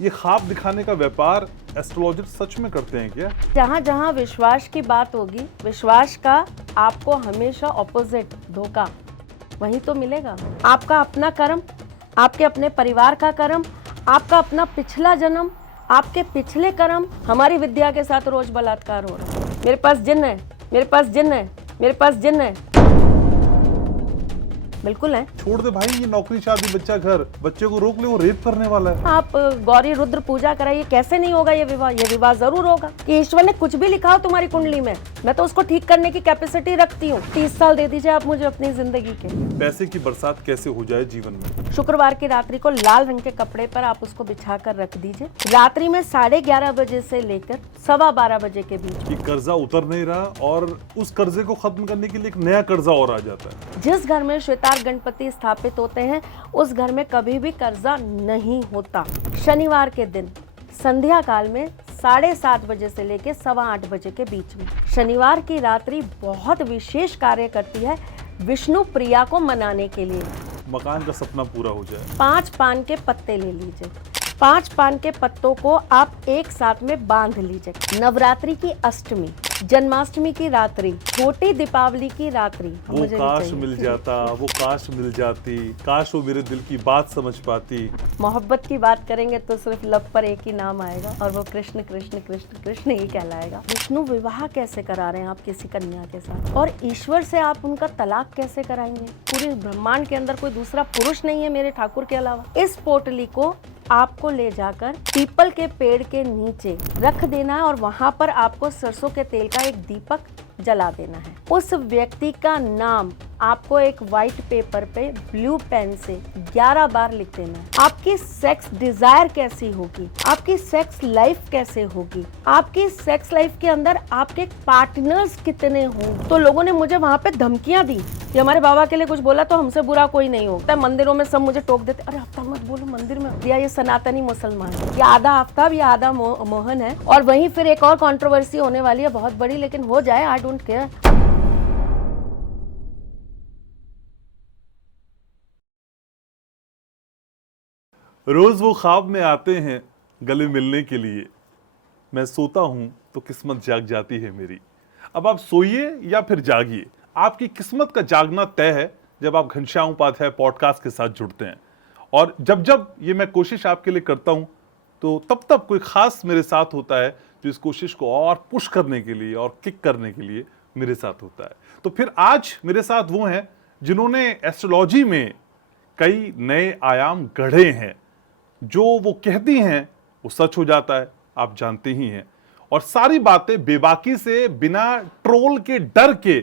ये ख्वाब दिखाने का व्यापार एस्ट्रोलॉजर सच में करते हैं क्या? जहाँ जहाँ विश्वास की बात होगी, विश्वास का आपको हमेशा ऑपोजिट धोखा वही तो मिलेगा। आपका अपना कर्म, आपके अपने परिवार का कर्म, आपका अपना पिछला जन्म, आपके पिछले कर्म, हमारी विद्या के साथ रोज बलात्कार हो रहा है। मेरे पास जिन्न है, मेरे पास जिन्न है, मेरे पास जिन्न है। बिल्कुल है। छोड़ दे भाई, ये नौकरी शादी बच्चा घर, बच्चे को रोक ले, वो रेप करने वाला है। आप गौरी रुद्र पूजा कराइए, कैसे नहीं होगा ये विवाह जरूर होगा। कि ईश्वर ने कुछ भी लिखा हो तुम्हारी कुंडली में, मैं तो उसको ठीक करने की कैपेसिटी रखती हूँ। 30 साल दे दीजिए आप मुझे अपनी जिंदगी के। पैसे की बरसात कैसे हो जाए जीवन में? शुक्रवार की रात्रि को लाल रंग के कपड़े पर आप उसको बिछा कर रख दीजिए। रात्रि में 11:30 बजे से लेकर 12:15 बजे के बीच। ये कर्जा उतर नहीं रहा और उस कर्जे को खत्म करने के लिए एक नया कर्जा और आ जाता है। जिस घर में श्वेतार गणपति स्थापित होते हैं उस घर में कभी भी कर्जा नहीं होता। शनिवार के दिन संध्या काल में 7:30 बजे से लेकर 8:15 बजे के बीच में। शनिवार की रात्रि बहुत विशेष कार्य करती है विष्णु प्रिया को मनाने के लिए। मकान का सपना पूरा हो जाए। 5 पान के पत्ते ले लीजिए। 5 पान के पत्तों को आप एक साथ में बांध लीजिए। नवरात्रि की अष्टमी, जन्माष्टमी की रात्रि, छोटी दीपावली की रात्रि, वो काश मिल जाता, वो काश मिल जाती, काश वो मेरे दिल की बात समझ पाती। मोहब्बत की बात करेंगे तो सिर्फ लब पर एक ही नाम आएगा और वो कृष्ण कृष्ण कृष्ण कृष्ण ही कहलाएगा। विष्णु विवाह कैसे करा रहे हैं आप किसी कन्या के साथ, और ईश्वर से आप उनका तलाक कैसे कराएंगे? पूरे ब्रह्मांड के अंदर कोई दूसरा पुरुष नहीं है मेरे ठाकुर के अलावा। इस पोटली को आपको ले जाकर पीपल के पेड़ के नीचे रख देना है और वहां पर आपको सरसों के तेल का एक दीपक जला देना है। उस व्यक्ति का नाम आपको एक व्हाइट पेपर पे ब्लू पेन से 11 बार लिख देना है। आपकी सेक्स डिजायर कैसी होगी, आपकी सेक्स लाइफ कैसे होगी, आपकी सेक्स लाइफ के अंदर आपके पार्टनर्स कितने हों। तो लोगों ने मुझे वहां पे धमकियां दी कि हमारे बाबा के लिए कुछ बोला तो हमसे बुरा कोई नहीं होता। मंदिरों में सब मुझे टोक देते, अरे आफ्ताब मत बोलो मंदिर में, या ये सनातनी मुसलमान है, ये आधा आफ्ताब या आधा मोहन है। और वहीं फिर एक और कंट्रोवर्सी होने वाली है बहुत बड़ी, लेकिन हो जाए, आई डोंट केयर। रोज वो ख्वाब में आते हैं गले मिलने के लिए, मैं सोता हूं तो किस्मत जाग जाती है मेरी। अब आप सोइए या फिर जागिए, आपकी किस्मत का जागना तय है जब आप घनश्याम उपाध्याय पॉडकास्ट के साथ जुड़ते हैं। और जब जब ये मैं कोशिश आपके लिए करता हूं तो तब तब कोई खास मेरे साथ होता है जो इस कोशिश को और पुश करने के लिए और किक करने के लिए मेरे साथ होता है। तो फिर आज मेरे साथ वो हैं जिन्होंने एस्ट्रोलॉजी में कई नए आयाम गढ़े हैं। जो वो कहती हैं वो सच हो जाता है, आप जानते ही हैं। और सारी बातें बेबाकी से, बिना ट्रोल के, डर के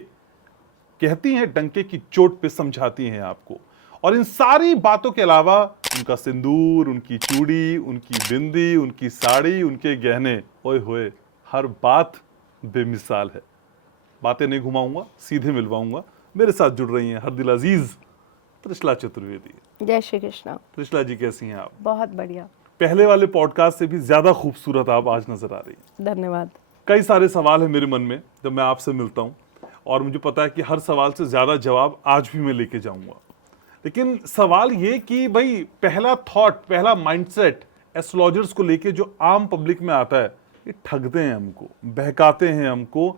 कहती हैं, डंके की चोट पे समझाती हैं आपको। और इन सारी बातों के अलावा उनका सिंदूर, उनकी चूड़ी, उनकी बिंदी, उनकी साड़ी, उनके गहने, ओए होए, हर बात बेमिसाल है। बातें नहीं घुमाऊंगा, सीधे मिलवाऊंगा। मेरे साथ जुड़ रही हैं हर दिल अजीज त्रिशला चतुर्वेदी। जय श्री कृष्णा। त्रिशला जी कैसी हैं आप? बहुत बढ़िया, पहले वाले पॉडकास्ट से भी ज्यादा खूबसूरत आप आज नजर आ रही हैं। धन्यवाद। कई सारे सवाल हैं मेरे मन में जब मैं आपसे मिलता हूं, और मुझे पता है कि हर सवाल से ज्यादा जवाब आज भी मैं लेके जाऊंगा। लेकिन सवाल ये कि भाई पहला थॉट, पहला माइंडसेट एस्ट्रोलॉजर्स को लेके जो आम पब्लिक में आता है, ये ठगते हैं हमको, बहकाते हैं हमको,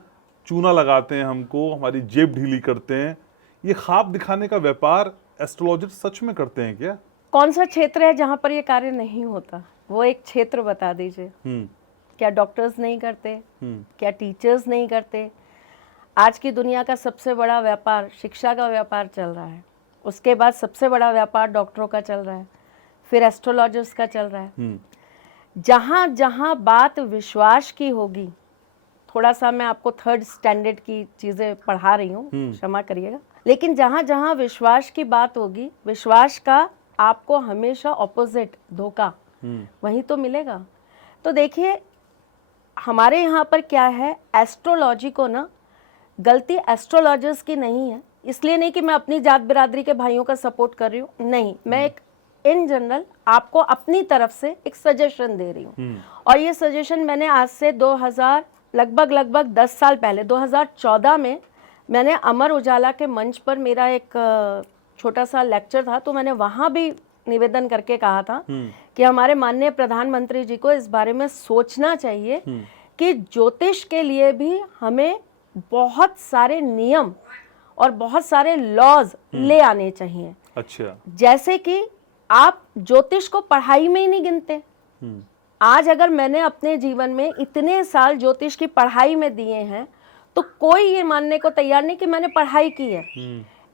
चूना लगाते हैं हमको, हमारी जेब ढीली करते हैं। ये ख्वाब दिखाने का व्यापार एस्ट्रोलॉजर सच में करते हैं क्या? कौन सा क्षेत्र है जहाँ पर ये कार्य नहीं होता? वो एक क्षेत्र बता दीजिए। क्या डॉक्टर्स नहीं करते? क्या टीचर्स नहीं करते? आज की दुनिया का सबसे बड़ा व्यापार शिक्षा का व्यापार चल रहा है। उसके बाद सबसे बड़ा व्यापार डॉक्टरों का चल रहा है, फिर एस्ट्रोलॉजर्स का चल रहा है। जहाँ जहाँ बात विश्वास की होगी, थोड़ा सा मैं आपको 3rd स्टैंडर्ड की चीजें पढ़ा रही हूँ, क्षमा करिएगा, लेकिन जहाँ जहाँ विश्वास की बात होगी, विश्वास का आपको हमेशा ऑपोजिट धोखा वही तो मिलेगा। तो देखिए हमारे यहाँ पर क्या है, एस्ट्रोलॉजी को ना, गलती एस्ट्रोलॉजर्स की नहीं है। इसलिए नहीं कि मैं अपनी जात बिरादरी के भाइयों का सपोर्ट कर रही हूँ, नहीं, मैं एक इन जनरल आपको अपनी तरफ से एक सजेशन दे रही हूँ। और ये सजेशन मैंने आज से 2000 लगभग 10 साल पहले 2014 में मैंने अमर उजाला के मंच पर मेरा एक छोटा सा लेक्चर था, तो मैंने वहाँ भी निवेदन करके कहा था कि हमारे माननीय प्रधानमंत्री जी को इस बारे में सोचना चाहिए कि ज्योतिष के लिए भी हमें बहुत सारे नियम और बहुत सारे लॉज ले आने चाहिए। अच्छा। जैसे कि आप ज्योतिष को पढ़ाई में ही नहीं गिनते। आज अगर मैंने अपने जीवन में इतने साल ज्योतिष की पढ़ाई में दिए हैं तो कोई ये मानने को तैयार नहीं कि मैंने पढ़ाई की है।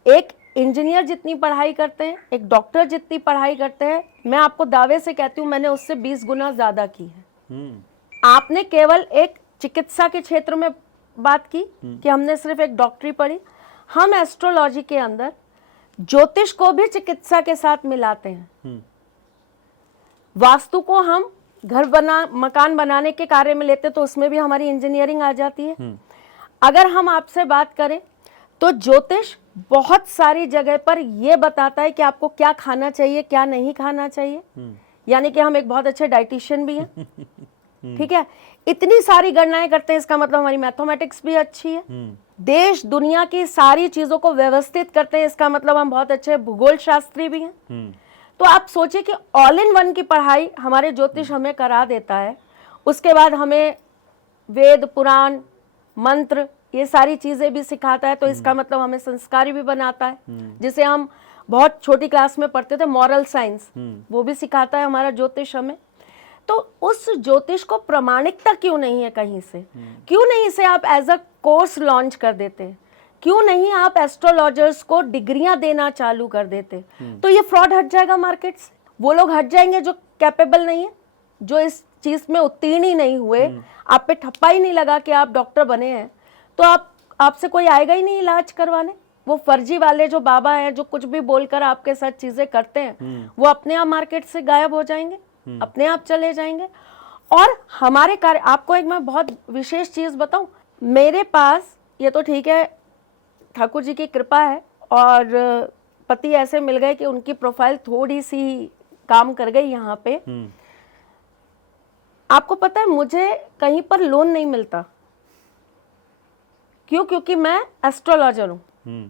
एक इंजीनियर जितनी पढ़ाई करते हैं, एक डॉक्टर जितनी पढ़ाई करते हैं, मैं आपको दावे से कहती हूँ मैंने उससे 20 गुना ज्यादा की है। आपने केवल एक चिकित्सा के क्षेत्र में बात की कि हमने सिर्फ एक डॉक्टरी पढ़ी। हम एस्ट्रोलॉजी के अंदर ज्योतिष को भी चिकित्सा के साथ मिलाते हैं। वास्तु को हम मकान बनाने के कार्य में लेते तो उसमें भी हमारी इंजीनियरिंग आ जाती है। अगर हम आपसे बात करें तो ज्योतिष बहुत सारी जगह पर यह बताता है कि आपको क्या खाना चाहिए, क्या नहीं खाना चाहिए। यानी कि हम एक बहुत अच्छे डाइटिशियन भी हैं। ठीक है, इतनी सारी गणनाएं करते हैं, इसका मतलब हमारी मैथमेटिक्स भी अच्छी है। देश दुनिया की सारी चीजों को व्यवस्थित करते हैं, इसका मतलब हम बहुत अच्छे भूगोल शास्त्री भी हैं। तो आप सोचिए कि ऑल इन वन की पढ़ाई हमारे ज्योतिष हमें करा देता है। उसके बाद हमें वेद, पुराण, मंत्र, ये सारी चीजें भी सिखाता है। तो इसका मतलब हमें संस्कारी भी बनाता है, जिसे हम बहुत छोटी क्लास में पढ़ते थे, मॉरल साइंस, वो भी सिखाता है हमारा ज्योतिष हमें। तो उस ज्योतिष को प्रामाणिकता क्यों नहीं है कहीं से? क्यों नहीं इसे आप एज अ कोर्स लॉन्च कर देते हैं? क्यों नहीं आप एस्ट्रोलॉजर्स को डिग्रियां देना चालू कर देते? तो ये फ्रॉड हट जाएगा मार्केट से। वो लोग हट जाएंगे जो कैपेबल नहीं है, जो इस चीज में उत्तीर्ण ही नहीं हुए, आप पे ठप्पा ही नहीं लगा कि आप डॉक्टर बने हैं, तो आपसे कोई आएगा ही नहीं इलाज करवाने। वो फर्जी वाले जो बाबा हैं, जो कुछ भी बोलकर आपके साथ चीजें करते हैं, वो अपने आप मार्केट से गायब हो जाएंगे, अपने आप चले जाएंगे। और हमारे कार्य, आपको एक मैं बहुत विशेष चीज बताऊं, मेरे पास, ये तो ठीक है ठाकुर जी की कृपा है और पति ऐसे मिल गए कि उनकी प्रोफाइल थोड़ी सी काम कर गई यहाँ पे। आपको पता है मुझे कहीं पर लोन नहीं मिलता। क्यों? क्योंकि मैं एस्ट्रोलॉजर हूँ।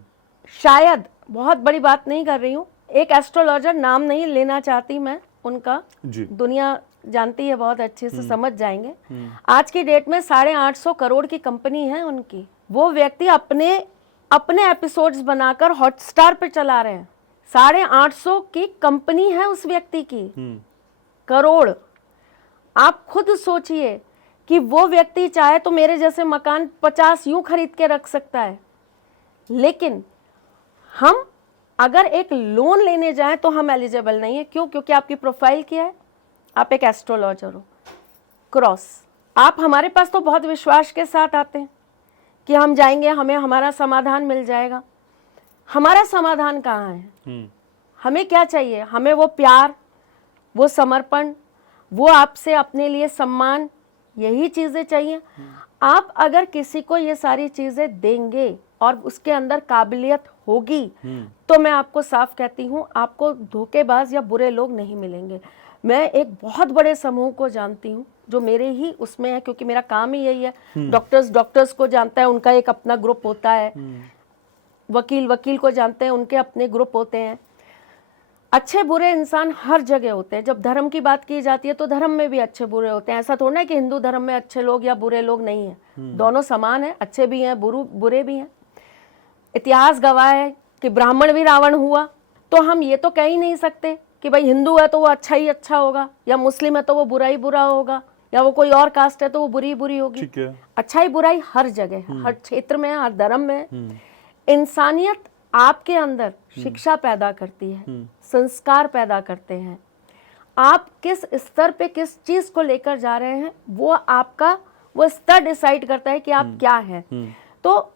शायद, बहुत बड़ी बात नहीं कर रही हूँ, एक एस्ट्रोलॉजर, नाम नहीं लेना चाहती मैं उनका, दुनिया जानती है बहुत अच्छे से, समझ जाएंगे। आज की डेट में 850 करोड़ की कंपनी है उनकी। वो व्यक्ति अपने एपिसोड्स बनाकर हॉटस्टार पे चला रहे हैं। 850 की कंपनी है उस व्यक्ति की, करोड़। आप खुद सोचिए कि वो व्यक्ति चाहे तो मेरे जैसे मकान 50 यूं खरीद के रख सकता है, लेकिन हम अगर एक लोन लेने जाएं तो हम एलिजिबल नहीं है। क्यों? क्योंकि आपकी प्रोफाइल क्या है, आप एक एस्ट्रोलॉजर हो, क्रॉस। आप हमारे पास तो बहुत विश्वास के साथ आते हैं कि हम जाएंगे, हमें हमारा समाधान मिल जाएगा। हमारा समाधान कहाँ है? हमें क्या चाहिए? हमें वो प्यार, वो समर्पण, वो आपसे अपने लिए सम्मान, यही चीजें चाहिए। आप अगर किसी को ये सारी चीजें देंगे और उसके अंदर काबिलियत होगी, तो मैं आपको साफ कहती हूँ, आपको धोखेबाज या बुरे लोग नहीं मिलेंगे। मैं एक बहुत बड़े समूह को जानती हूँ जो मेरे ही उसमें है, क्योंकि मेरा काम ही यही है। डॉक्टर्स को जानता है, उनका एक अपना ग्रुप होता है। वकील को जानते हैं, उनके अपने ग्रुप होते हैं। अच्छे बुरे इंसान हर जगह होते हैं। जब धर्म की बात की जाती है तो धर्म में भी अच्छे बुरे होते हैं। ऐसा थोड़ा है कि हिंदू धर्म में अच्छे लोग या बुरे लोग नहीं हैं, दोनों समान है, अच्छे भी हैं, बुरे भी हैं। इतिहास गवाह है कि ब्राह्मण भी रावण हुआ। तो हम ये तो कह ही नहीं सकते कि भाई हिंदू है तो वो अच्छा ही अच्छा होगा, या मुस्लिम है तो वो बुरा ही बुरा होगा, या वो कोई और कास्ट है तो वो बुरी ही बुरी होगी। अच्छाई बुराई हर जगह है, हर क्षेत्र में है, हर धर्म में है। इंसानियत आपके अंदर शिक्षा पैदा करती है, संस्कार पैदा करते हैं। आप किस स्तर पे किस चीज को लेकर जा रहे हैं, वो आपका वो स्तर डिसाइड करता है कि आप क्या हैं। तो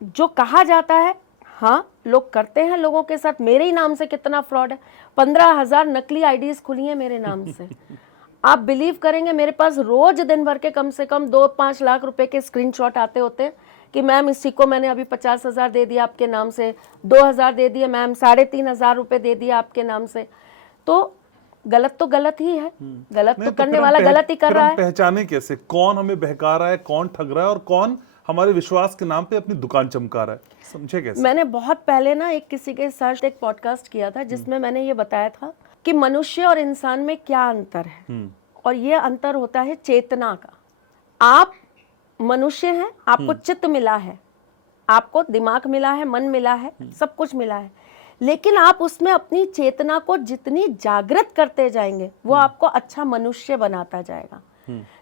जो कहा जाता है, हाँ लोग करते हैं लोगों के साथ। मेरे ही नाम से कितना फ्रॉड है, 15,000 नकली आईडीज खुली हैं मेरे नाम से। आप बिलीव करेंगे, मेरे पास रोज दिन भर के कम से कम 2-5 लाख रुपए के स्क्रीनशॉट आते होते हैं कि मैम इसी को मैंने अभी 50,000 दे दिया आपके नाम से, 2,000 दे दिए मैम, 3,500 रुपए दे दिया आपके नाम से। तो गलत तो गलत ही है, गलत तो करने वाला गलत ही कर रहा है। पहचाने कैसे कौन हमें बहका रहा है, कौन ठग रहा है और कौन हमारे विश्वास के नाम पे अपनी दुकान चमका रहा है, समझे कैसे? मैंने बहुत पहले ना एक किसी के साथ एक पॉडकास्ट किया था जिसमें मैंने ये बताया था कि मनुष्य और इंसान में क्या अंतर है, और ये अंतर होता है चेतना का। आप मनुष्य हैं, आपको चित्त मिला है, आपको दिमाग मिला है, मन मिला है, सब कुछ मिला है, लेकिन आप उसमें अपनी चेतना को जितनी जागृत करते जाएंगे वो आपको अच्छा मनुष्य बनाता जाएगा।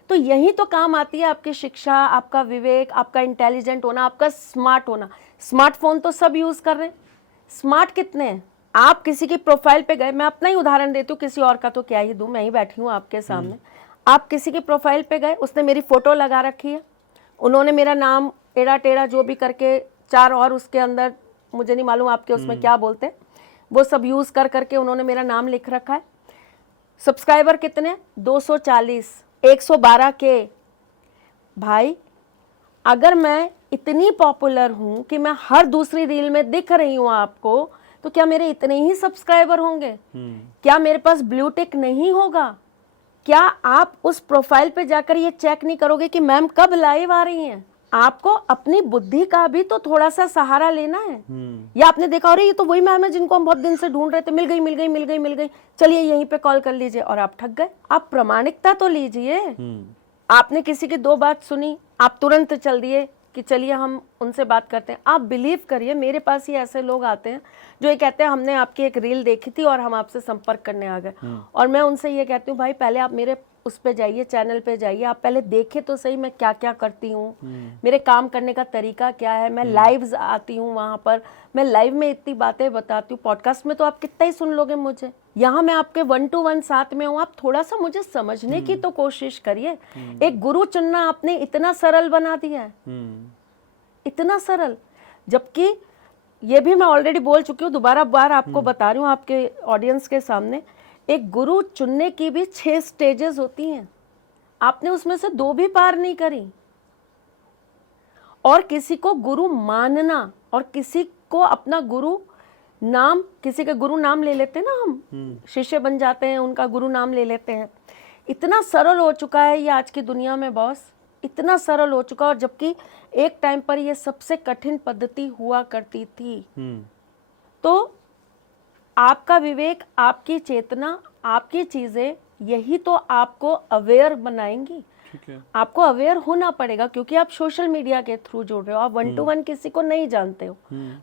तो यही तो काम आती है आपकी शिक्षा, आपका विवेक, आपका इंटेलिजेंट होना, आपका स्मार्ट होना। स्मार्टफोन तो सब यूज कर रहे हैं, स्मार्ट कितने हैं? आप किसी की प्रोफाइल पे गए, मैं अपना ही उदाहरण देती हूँ, किसी और का तो क्या ही दूं, मैं ही बैठी हूँ आपके सामने। आप किसी की प्रोफाइल पे गए, उसने मेरी फोटो लगा रखी है, उन्होंने मेरा नाम टेढ़ा टेढ़ा जो भी करके 4 और उसके अंदर, मुझे नहीं मालूम आपके उसमें क्या बोलते हैं, वो सब यूज कर करके उन्होंने मेरा नाम लिख रखा है। सब्सक्राइबर कितने? 240, 112 के। भाई अगर मैं इतनी पॉपुलर हूं कि मैं हर दूसरी रील में दिख रही हूं आपको, तो क्या मेरे इतने ही सब्सक्राइबर होंगे? क्या मेरे पास ब्लू टिक नहीं होगा? क्या आप उस प्रोफाइल पे जाकर ये चेक नहीं करोगे कि मैम कब लाइव आ रही हैं? आपको अपनी बुद्धि का भी तो थोड़ा सा सहारा लेना है। या आपने देखा, अरे ये तो वही मैम है जिनको हम बहुत दिन से ढूंढ रहे थे, मिल गई मिल गई मिल गई मिल गई, चलिए यहीं पे कॉल कर लीजिए, और आप ठग गए। आप प्रामाणिकता तो लीजिए। आपने किसी की 2 बात सुनी, आप तुरंत चल दिए कि चलिए हम उनसे बात करते हैं। आप बिलीव करिए, मेरे पास ही ऐसे लोग आते हैं जो ये कहते हैं हमने आपकी एक रील देखी थी और हम आपसे संपर्क करने आ गए, और मैं उनसे ये कहती हूँ भाई पहले आप मेरे उस पे जाइए, चैनल पे जाइए, आप पहले देखे तो सही मैं क्या क्या करती हूँ, मेरे काम करने का तरीका क्या है। मैं लाइव्स आती हूँ, वहाँ पर मैं लाइव में इतनी बातें बताती हूँ। पॉडकास्ट में तो आप कितना ही सुन लोगे मुझे, यहाँ मैं आपके 1 to 1 साथ में हूँ। आप थोड़ा सा मुझे समझने की तो कोशिश करिए। एक गुरु चुनना आपने इतना सरल बना दिया है, इतना सरल, जबकि ये भी मैं ऑलरेडी बोल चुकी हूँ, दोबारा बार आपको बता रही हूँ आपके ऑडियंस के सामने। एक गुरु चुनने की भी 6 स्टेजेस होती हैं, आपने उसमें से 2 भी पार नहीं करी। और किसी को गुरु मानना और किसी को अपना गुरु नाम, किसी का गुरु नाम ले लेते हैं ना हम, शिष्य बन जाते हैं, उनका गुरु नाम ले लेते हैं। इतना सरल हो चुका है ये आज की दुनिया में बॉस, इतना सरल हो चुका। और जबकि एक टाइम पर ये सबसे कठिन पद्धति हुआ करती थी। तो आपका विवेक, आपकी चेतना, आपकी चीजें, यही तो आपको अवेयर बनाएंगी। आपको अवेयर होना पड़ेगा, क्योंकि आप सोशल मीडिया के थ्रू जुड़ रहे हो, आप 1 to 1 किसी को नहीं जानते हो।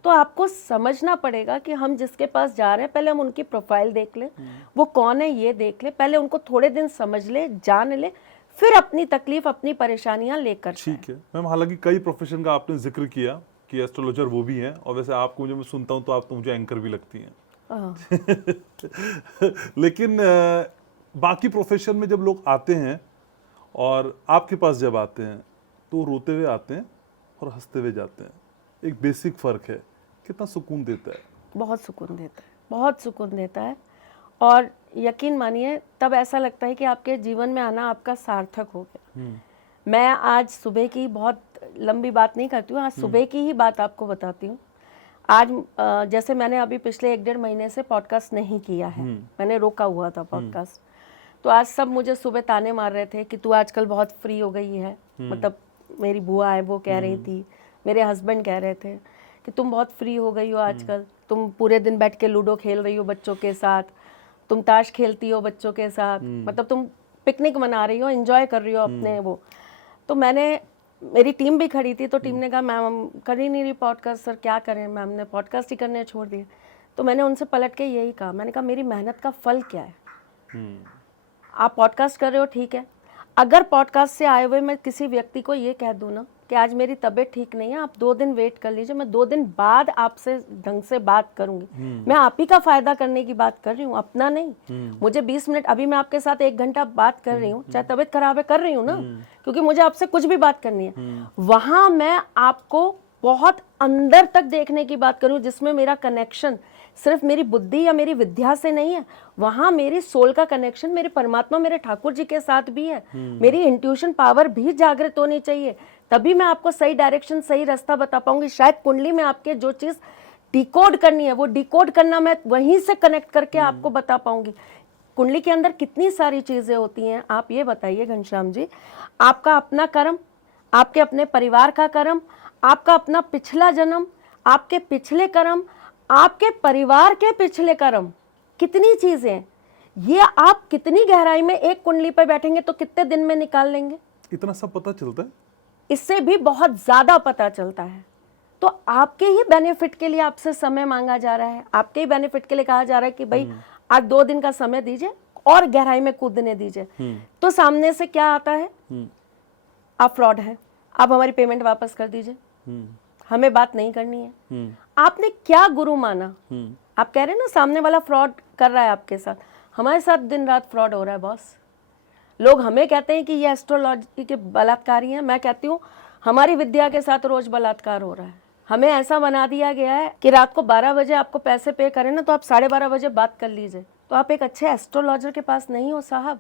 तो आपको समझना पड़ेगा कि हम जिसके पास जा रहे हैं, पहले हम उनकी प्रोफाइल देख लें, वो कौन है ये देख ले, पहले उनको थोड़े दिन समझ ले, जान ले, फिर अपनी तकलीफ, अपनी परेशानियां लेकर। ठीक है मैम, हालांकि कई प्रोफेशन का आपने जिक्र किया कि एस्ट्रोलॉजर वो भी हैं, और वैसे आपको जब मैं सुनता हूँ तो आप तो मुझे एंकर भी लगती हैं। लेकिन बाकी प्रोफेशन में जब लोग आते हैं और आपके पास जब आते हैं तो रोते हुए आते हैं और हंसते हुए जाते हैं, एक बेसिक फर्क है। कितना सुकून देता है? बहुत सुकून देता है, बहुत सुकून देता है। और यकीन मानिए तब ऐसा लगता है कि आपके जीवन में आना आपका सार्थक हो गया। मैं आज सुबह की, बहुत लंबी बात नहीं करती हूँ, आज सुबह की ही बात आपको बताती हूँ। आज जैसे मैंने अभी पिछले 1-1.5 महीने से पॉडकास्ट नहीं किया है, मैंने रोका हुआ था पॉडकास्ट। तो आज सब मुझे सुबह ताने मार रहे थे कि तू आजकल बहुत फ्री हो गई है। मतलब मेरी बुआ है वो कह रही थी, मेरे हस्बैंड कह रहे थे कि तुम बहुत फ्री हो गई हो आजकल, तुम पूरे दिन बैठ के लूडो खेल रही हो बच्चों के साथ, तुम ताश खेलती हो बच्चों के साथ, मतलब तुम पिकनिक मना रही हो, एंजॉय कर रही हो अपने वो। तो मेरी टीम भी खड़ी थी, तो टीम ने कहा मैम हम कर ही नहीं रही पॉडकास्ट, सर क्या करें। मैम ने पॉडकास्ट ही करने छोड़ दिए। तो मैंने उनसे पलट के यही कहा, मैंने कहा मेरी मेहनत का फल क्या है? आप पॉडकास्ट कर रहे हो ठीक है, अगर पॉडकास्ट से आए हुए मैं किसी व्यक्ति को ये कह दूँ ना कि आज मेरी तबीयत ठीक नहीं है, आप 2 दिन वेट कर लीजिए, मैं 2 दिन बाद आपसे ढंग से बात करूंगी। मैं आप ही का फायदा करने की बात कर रही हूँ, अपना नहीं। मुझे 20 मिनट, अभी मैं आपके साथ 1 घंटा बात कर रही हूँ, चाहे तबीयत खराब है कर रही हूँ ना, क्योंकि मुझे आपसे कुछ भी बात करनी है। वहां मैं आपको बहुत अंदर तक देखने की बात करूँ, जिसमें मेरा कनेक्शन सिर्फ मेरी बुद्धि या मेरी विद्या से नहीं है, वहां मेरी सोल का कनेक्शन मेरे परमात्मा, मेरे ठाकुर जी के साथ भी है। मेरी इंट्यूशन पावर भी जागृत होनी चाहिए, तभी मैं आपको सही डायरेक्शन, सही रास्ता बता पाऊंगी। शायद कुंडली में आपके जो चीज डिकोड करनी है, वो डिकोड करना मैं वहीं से कनेक्ट करके आपको बता पाऊंगी। कुंडली के अंदर कितनी सारी चीजें होती हैं, आप ये बताइए घनश्याम जी। आपका अपना कर्म, आपके अपने परिवार का कर्म, आपका अपना पिछला जन्म, आपके पिछले कर्म, आपके परिवार के पिछले कर्म, कितनी चीजें। ये आप कितनी गहराई में एक कुंडली पर बैठेंगे तो कितने दिन में निकाल लेंगे? इतना सब पता चलता है? इससे भी बहुत ज्यादा पता चलता है। तो आपके ही बेनिफिट के लिए आपसे समय मांगा जा रहा है, आपके ही बेनिफिट के लिए कहा जा रहा है कि भाई आज 2 दिन का समय दीजिए और गहराई में कूदने दीजिए। तो सामने से क्या आता है? आप फ्रॉड है, आप हमारी पेमेंट वापस कर दीजिए, हमें बात नहीं करनी है। आपने क्या गुरु माना? आप कह रहे हैं ना सामने वाला फ्रॉड कर रहा है आपके साथ, हमारे साथ दिन रात फ्रॉड हो रहा है बॉस। लोग हमें कहते हैं कि ये एस्ट्रोलॉजी के बलात्कारी हैं, मैं कहती हूँ हमारी विद्या के साथ रोज बलात्कार हो रहा है। हमें ऐसा बना दिया गया है कि रात को 12 बजे आपको पैसे पे करें ना तो आप 12:30 बजे बात कर लीजिए। तो आप एक अच्छे एस्ट्रोलॉजर के पास नहीं हो साहब।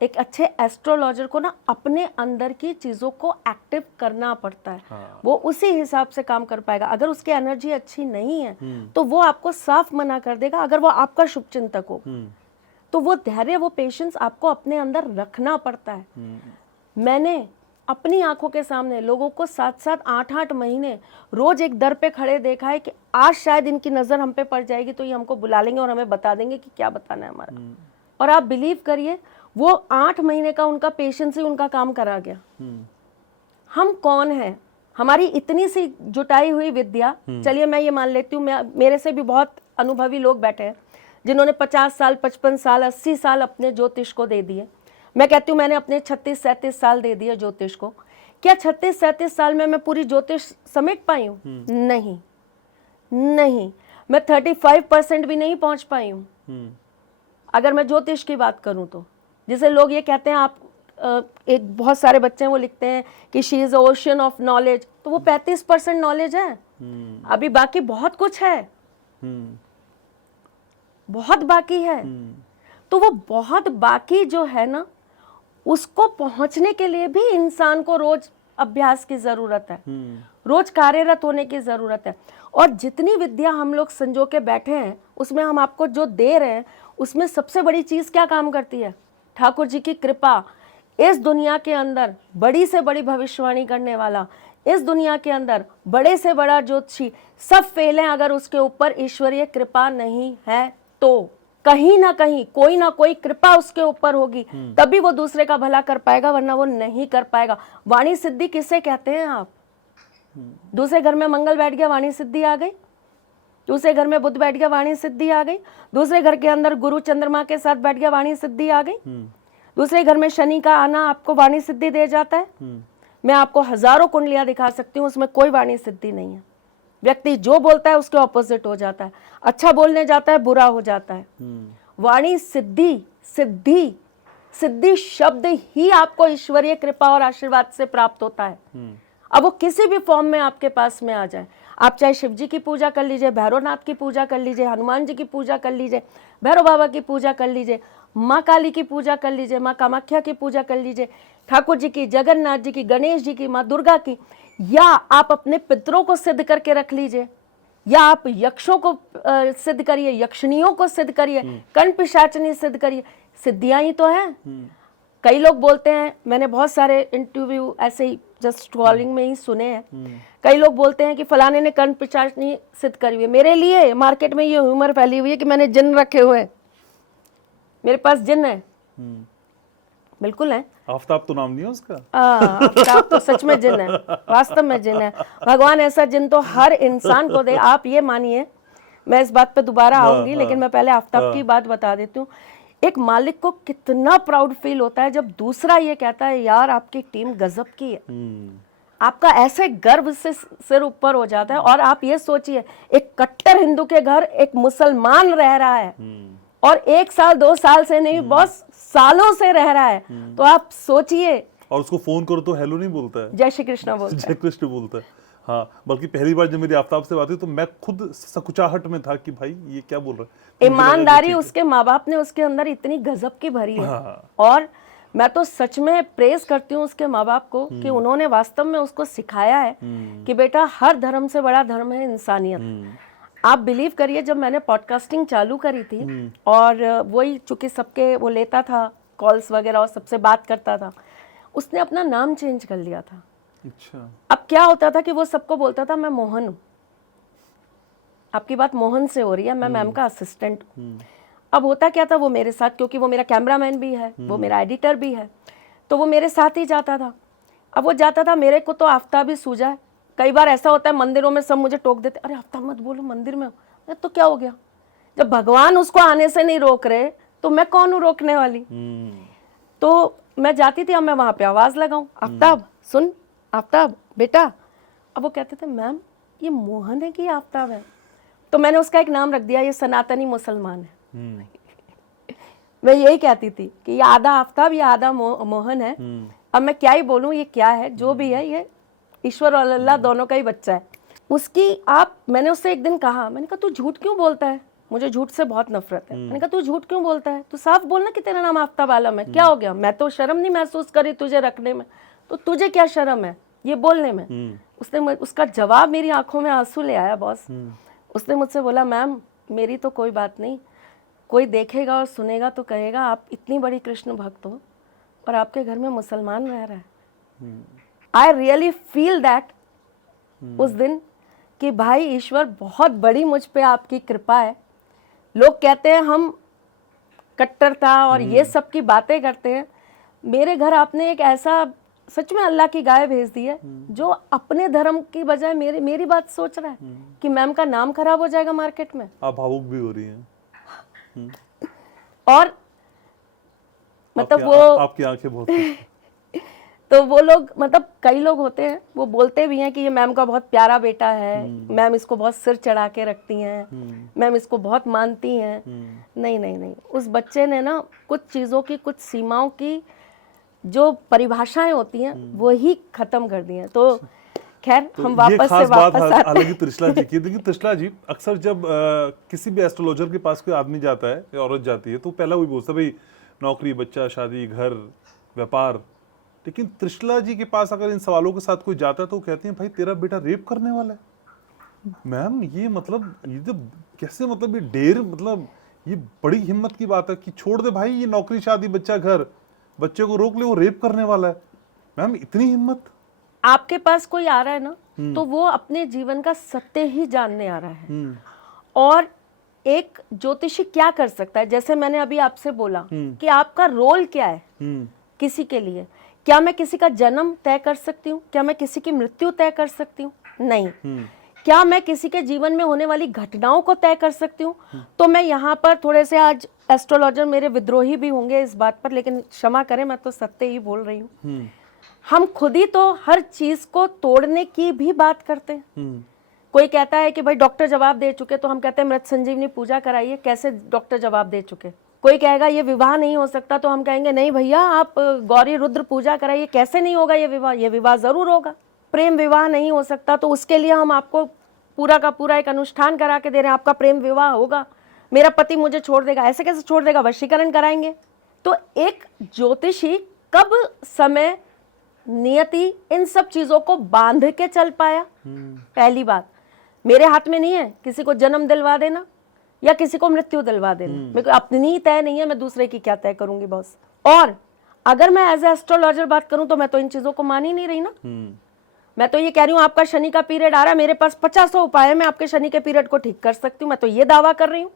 एक अच्छे एस्ट्रोलॉजर को ना अपने अंदर की चीजों को एक्टिव करना पड़ता है। वो उसी हिसाब से काम कर पाएगा। अगर उसकी एनर्जी अच्छी नहीं है तो वो आपको साफ मना कर देगा। अगर वो आपका शुभ चिंतक हो तो वो धैर्य, वो पेशेंस आपको अपने अंदर रखना पड़ता है। मैंने अपनी आंखों के सामने लोगों को 7-7, 8-8 महीने रोज एक दर पे खड़े देखा है कि आज शायद इनकी नजर हम पे पड़ जाएगी तो ये हमको बुला लेंगे और हमें बता देंगे कि क्या बताना है हमारा। और आप बिलीव करिए वो 8 महीने का उनका पेशेंस ही उनका काम करा गया। हम कौन हैं? हमारी इतनी सी जुटाई हुई विद्या, चलिए मैं ये मान लेती हूँ, मेरे से भी बहुत अनुभवी लोग बैठे हैं जिन्होंने 50 साल, 55 साल, 80 साल अपने ज्योतिष को दे दिए। मैं कहती हूँ मैंने अपने 36-37 साल दे दिए ज्योतिष को। क्या 36-37 साल में मैं पूरी ज्योतिष समेट पाई हूँ? नहीं, मैं 35% भी नहीं पहुंच पाई हूँ अगर मैं ज्योतिष की बात करूं तो। जिसे लोग ये कहते हैं, आप एक बहुत सारे बच्चे हैं वो लिखते हैं कि she is ocean of knowledge, तो वो 35% नॉलेज है। अभी बाकी बहुत कुछ है, बहुत बाकी है। तो वो बहुत बाकी जो है ना, उसको पहुंचने के लिए भी इंसान को रोज अभ्यास की जरूरत है, रोज कार्यरत होने की जरूरत है। और जितनी विद्या हम लोग संजो के बैठे हैं उसमें हम आपको जो दे रहे हैं, उसमें सबसे बड़ी चीज क्या काम करती है? ठाकुर जी की कृपा। इस दुनिया के अंदर बड़ी से बड़ी भविष्यवाणी करने वाला, इस दुनिया के अंदर बड़े से बड़ा ज्योतिषी, सब फेल हैं अगर उसके ऊपर ईश्वरीय कृपा नहीं है तो। कहीं ना कहीं कोई ना कोई कृपा उसके ऊपर होगी, तभी वो दूसरे का भला कर पाएगा, वरना वो नहीं कर पाएगा। वाणी सिद्धि किसे कहते हैं आप? दूसरे घर में मंगल बैठ गया, वाणी सिद्धि आ गई। दूसरे घर में बुध बैठ गया, वाणी सिद्धि आ गई। दूसरे घर के अंदर गुरु चंद्रमा के साथ बैठ गया, वाणी सिद्धि आ गई। दूसरे घर में शनि का आना आपको वाणी सिद्धि दे जाता है। मैं आपको हजारों कुंडलियां दिखा सकती हूँ, उसमें कोई वाणी सिद्धि नहीं है। व्यक्ति जो बोलता है उसके ऑपोजिट हो जाता है, अच्छा बोलने जाता है बुरा हो जाता है। वाणी सिद्धि, सिद्धि शब्द ही आपको ईश्वरीय कृपा और आशीर्वाद से प्राप्त होता है। अब वो किसी भी फॉर्म में आपके पास में आ जाए, आप चाहे शिव जी की पूजा कर लीजिए, भैरवनाथ की पूजा कर लीजिए, हनुमान जी की पूजा कर लीजिए, भैरव बाबा की पूजा कर लीजिए, माँ काली की पूजा कर लीजिए, माँ कामाख्या की पूजा कर लीजिए, ठाकुर जी की, जगन्नाथ जी की, गणेश जी की, माँ दुर्गा की, या आप अपने पितरों को सिद्ध करके रख लीजिए, या आप यक्षों को सिद्ध करिए, यक्षिणियों को सिद्ध करिए, कर्ण पिशाचनी सिद्ध करिए। सिद्धियां ही तो है। कई लोग बोलते हैं, मैंने बहुत सारे इंटरव्यू ऐसे ही जस्ट स्क्रॉलिंग में ही सुने हैं, कई लोग बोलते हैं कि फलाने ने कर्ण पिशाचनी सिद्ध करी हुई है। मेरे लिए मार्केट में ये ह्यूमर फैली हुई है कि मैंने जिन रखे हुए हैं, मेरे पास जिन है, बिल्कुल है। आफ्ताब तो नाम नहीं है उसका? आफ्ताब तो सच में जिन है, वास्तव में जिन है। भगवान ऐसा जिन तो हर इंसान को दे। आप ये मानिए, मैं इस बात पे दोबारा आऊंगी, लेकिन मैं पहले आफ्ताब की बात बता देती हूँ। एक मालिक को कितना प्राउड फील होता है जब दूसरा ये कहता है यार आपकी टीम गजब की है। आपका ऐसे गर्व से सिर ऊपर हो जाता है। और आप ये सोचिए, एक कट्टर हिंदू के घर एक मुसलमान रह रहा है, और 1 साल 2 साल से नहीं, बस सालों से रह रहा है। तो आप सोचिए। और उसको फोन करो तो हेलो नहीं बोलता है, जय श्री कृष्ण बोलता है। जय कृष्ण बोलता है। हाँ, बल्कि पहली बार जब मेरी आफ्ताब से बात हुई तो मैं खुद सकुचाहट में था कि भाई ये क्या बोल रहा है। ईमानदारी उसके माँ बाप ने उसके अंदर इतनी गजब की भरी है। और मैं तो सच में प्रेज करती हूँ उसके माँ बाप को कि उन्होंने वास्तव में उसको सिखाया है कि बेटा हर धर्म से बड़ा धर्म है इंसानियत। आप बिलीव करिए, जब मैंने पॉडकास्टिंग चालू करी थी और वही चूंकि सबके वो लेता था कॉल्स वगैरह और सबसे बात करता था, उसने अपना नाम चेंज कर लिया था। अच्छा। अब क्या होता था कि वो सबको बोलता था मैं मोहन हूँ। आपकी बात मोहन से हो रही है, मैं मैम का असिस्टेंट हूँ। अब होता क्या था, वो मेरे साथ, क्योंकि वो मेरा कैमरामैन भी है, वो मेरा एडिटर भी है, तो वो मेरे साथ ही जाता था। अब वो जाता था, मेरे को तो आफ्ताब ही सूझा है। कई बार ऐसा होता है मंदिरों में सब मुझे टोक देते, अरे आफ्ताब मत बोलो मंदिर में हो। तो क्या हो गया, जब भगवान उसको आने से नहीं रोक रहे तो मैं कौन हूँ रोकने वाली। तो मैं जाती थी, अब मैं वहां पे आवाज लगाऊं, आफ्ताब सुन, आफ्ताब बेटा। अब वो कहते थे मैम ये मोहन है कि आफ्ताब है। तो मैंने उसका एक नाम रख दिया, ये सनातनी मुसलमान है। मैं यही कहती थी कि ये आधा आफ्ताब, ये आधा मोहन है। अब मैं क्या ही बोलूं, ये क्या है, जो भी है ये ईश्वर और अल्लाह दोनों का ही बच्चा है। उसकी मैंने उससे एक दिन कहा, मैंने कहा तू झूठ क्यों बोलता है, मुझे झूठ से बहुत नफरत है। मैंने कहा तू झूठ क्यों बोलता है, तू साफ बोलना कि तेरा नाम आफ्ताब आलम है, क्या हो गया। मैं तो शर्म नहीं महसूस करी तुझे रखने में, तो तुझे क्या शर्म है ये बोलने में। उसका जवाब मेरी आंखों में आंसू ले आया बॉस। उसने मुझसे बोला मैम मेरी तो कोई बात नहीं, कोई देखेगा और सुनेगा तो कहेगा आप इतनी बड़ी कृष्ण भक्त हो और आपके घर में मुसलमान रह रहा है। आई रियली फील दैट उस दिन कि भाई ईश्वर बहुत बड़ी मुझ पे आपकी कृपा है। लोग कहते हैं हम कट्टरता और ये सब की बातें करते हैं, मेरे घर आपने एक ऐसा सच में अल्लाह की गाय भेज दी है जो अपने धर्म की बजाय मेरी बात सोच रहा है कि मैम का नाम खराब हो जाएगा मार्केट में। आप भावुक भी हो रही हैं। और मतलब वो आपकी आंखें बहुत तो वो लोग, मतलब कई लोग होते हैं वो बोलते भी हैं कि ये मैम का बहुत प्यारा बेटा है, मैम इसको बहुत सिर चढ़ा के रखती हैं, मैम इसको बहुत मानती हैं। नहीं नहीं नहीं, उस बच्चे ने ना कुछ चीज़ों की, कुछ सीमाओं की जो परिभाषाएं होती हैं वो ही खत्म कर दी हैं। तो खैर हम वापस आते हैं त्रिशला जी की। देखिए त्रिशला जी, अक्सर जब किसी भी एस्ट्रोलॉजर के पास कोई आदमी जाता है या औरत जाती है तो पहला वही बोलता है भाई नौकरी, बच्चा, शादी, घर, व्यापार। लेकिन त्रिशला जी के पास अगर इन सवालों के साथ कोई जाता है तो कहते हैं भाई तेरा बेटा रेप करने वाला है। मैम ये मतलब ये तो कैसे, मतलब ये डेर, मतलब ये बड़ी हिम्मत की बात है कि छोड़ दे भाई ये नौकरी, शादी, बच्चा, घर, बच्चे को रोक ले, वो रेप करने वाला है। मैम इतनी हिम्मत। आपके पास कोई आ रहा है ना तो वो अपने जीवन का सत्य ही जानने आ रहा है। और एक ज्योतिषी क्या कर सकता है, जैसे मैंने अभी आपसे बोला कि आपका रोल क्या है किसी के लिए। क्या मैं किसी का जन्म तय कर सकती हूँ? क्या मैं किसी की मृत्यु तय कर सकती हूँ? नहीं। क्या मैं किसी के जीवन में होने वाली घटनाओं को तय कर सकती हूँ? तो मैं यहाँ पर थोड़े से आज एस्ट्रोलॉजर मेरे विद्रोही भी होंगे इस बात पर, लेकिन क्षमा करें मैं तो सत्य ही बोल रही हूँ। हम खुद ही तो हर चीज को तोड़ने की भी बात करते हैं। कोई कहता है कि भाई डॉक्टर जवाब दे चुके, तो हम कहते हैं मृत संजीवनी पूजा कराइए। कैसे डॉक्टर जवाब दे चुके? कोई कहेगा ये विवाह नहीं हो सकता, तो हम कहेंगे नहीं भैया आप गौरी रुद्र पूजा कराइए। कैसे नहीं होगा ये विवाह? ये विवाह जरूर होगा। प्रेम विवाह नहीं हो सकता, तो उसके लिए हम आपको पूरा का पूरा एक अनुष्ठान करा के दे रहे हैं, आपका प्रेम विवाह होगा। मेरा पति मुझे छोड़ देगा, ऐसे कैसे छोड़ देगा? वशीकरण कराएंगे। तो एक ज्योतिषी कब समय, नियति, इन सब चीजों को बांध के चल पाया? पहली बात, मेरे हाथ में नहीं है किसी को जन्म दिलवा देना या किसी को मृत्यु दिलवा देना। मेरे को अपनी तय नहीं है, मैं दूसरे की क्या तय करूंगी बॉस। और अगर मैं एज ए एस्ट्रोलॉजर बात करूं तो मैं तो इन चीजों को मान ही नहीं रही ना। मैं तो ये कह रही हूं आपका शनि का पीरियड आ रहा है, मेरे पास 50 उपाय है, मैं आपके शनि के पीरियड को ठीक कर सकती हूँ। मैं तो ये दावा कर रही हूँ।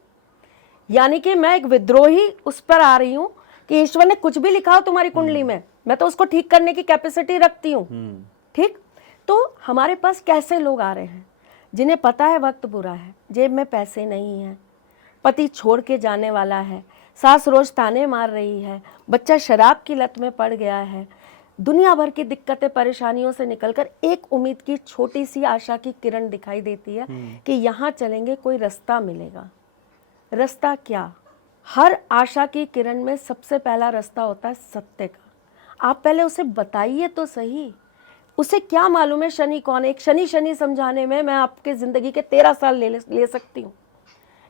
यानी कि मैं एक विद्रोही उस पर आ रही हूँ कि ईश्वर ने कुछ भी लिखा हो तुम्हारी कुंडली में, मैं तो उसको ठीक करने की कैपेसिटी रखती हूँ। ठीक। तो हमारे पास कैसे लोग आ रहे हैं जिन्हें पता है वक्त बुरा है, जेब में पैसे नहीं है, पति छोड़ के जाने वाला है, सास रोज ताने मार रही है, बच्चा शराब की लत में पड़ गया है, दुनिया भर की दिक्कतें परेशानियों से निकलकर एक उम्मीद की छोटी सी आशा की किरण दिखाई देती है कि यहाँ चलेंगे कोई रास्ता मिलेगा। रास्ता क्या? हर आशा की किरण में सबसे पहला रास्ता होता है सत्य का। आप पहले उसे बताइए तो सही। उसे क्या मालूम है शनि कौन है? एक शनि शनि समझाने में मैं आपके जिंदगी के 13 साल ले सकती हूँ।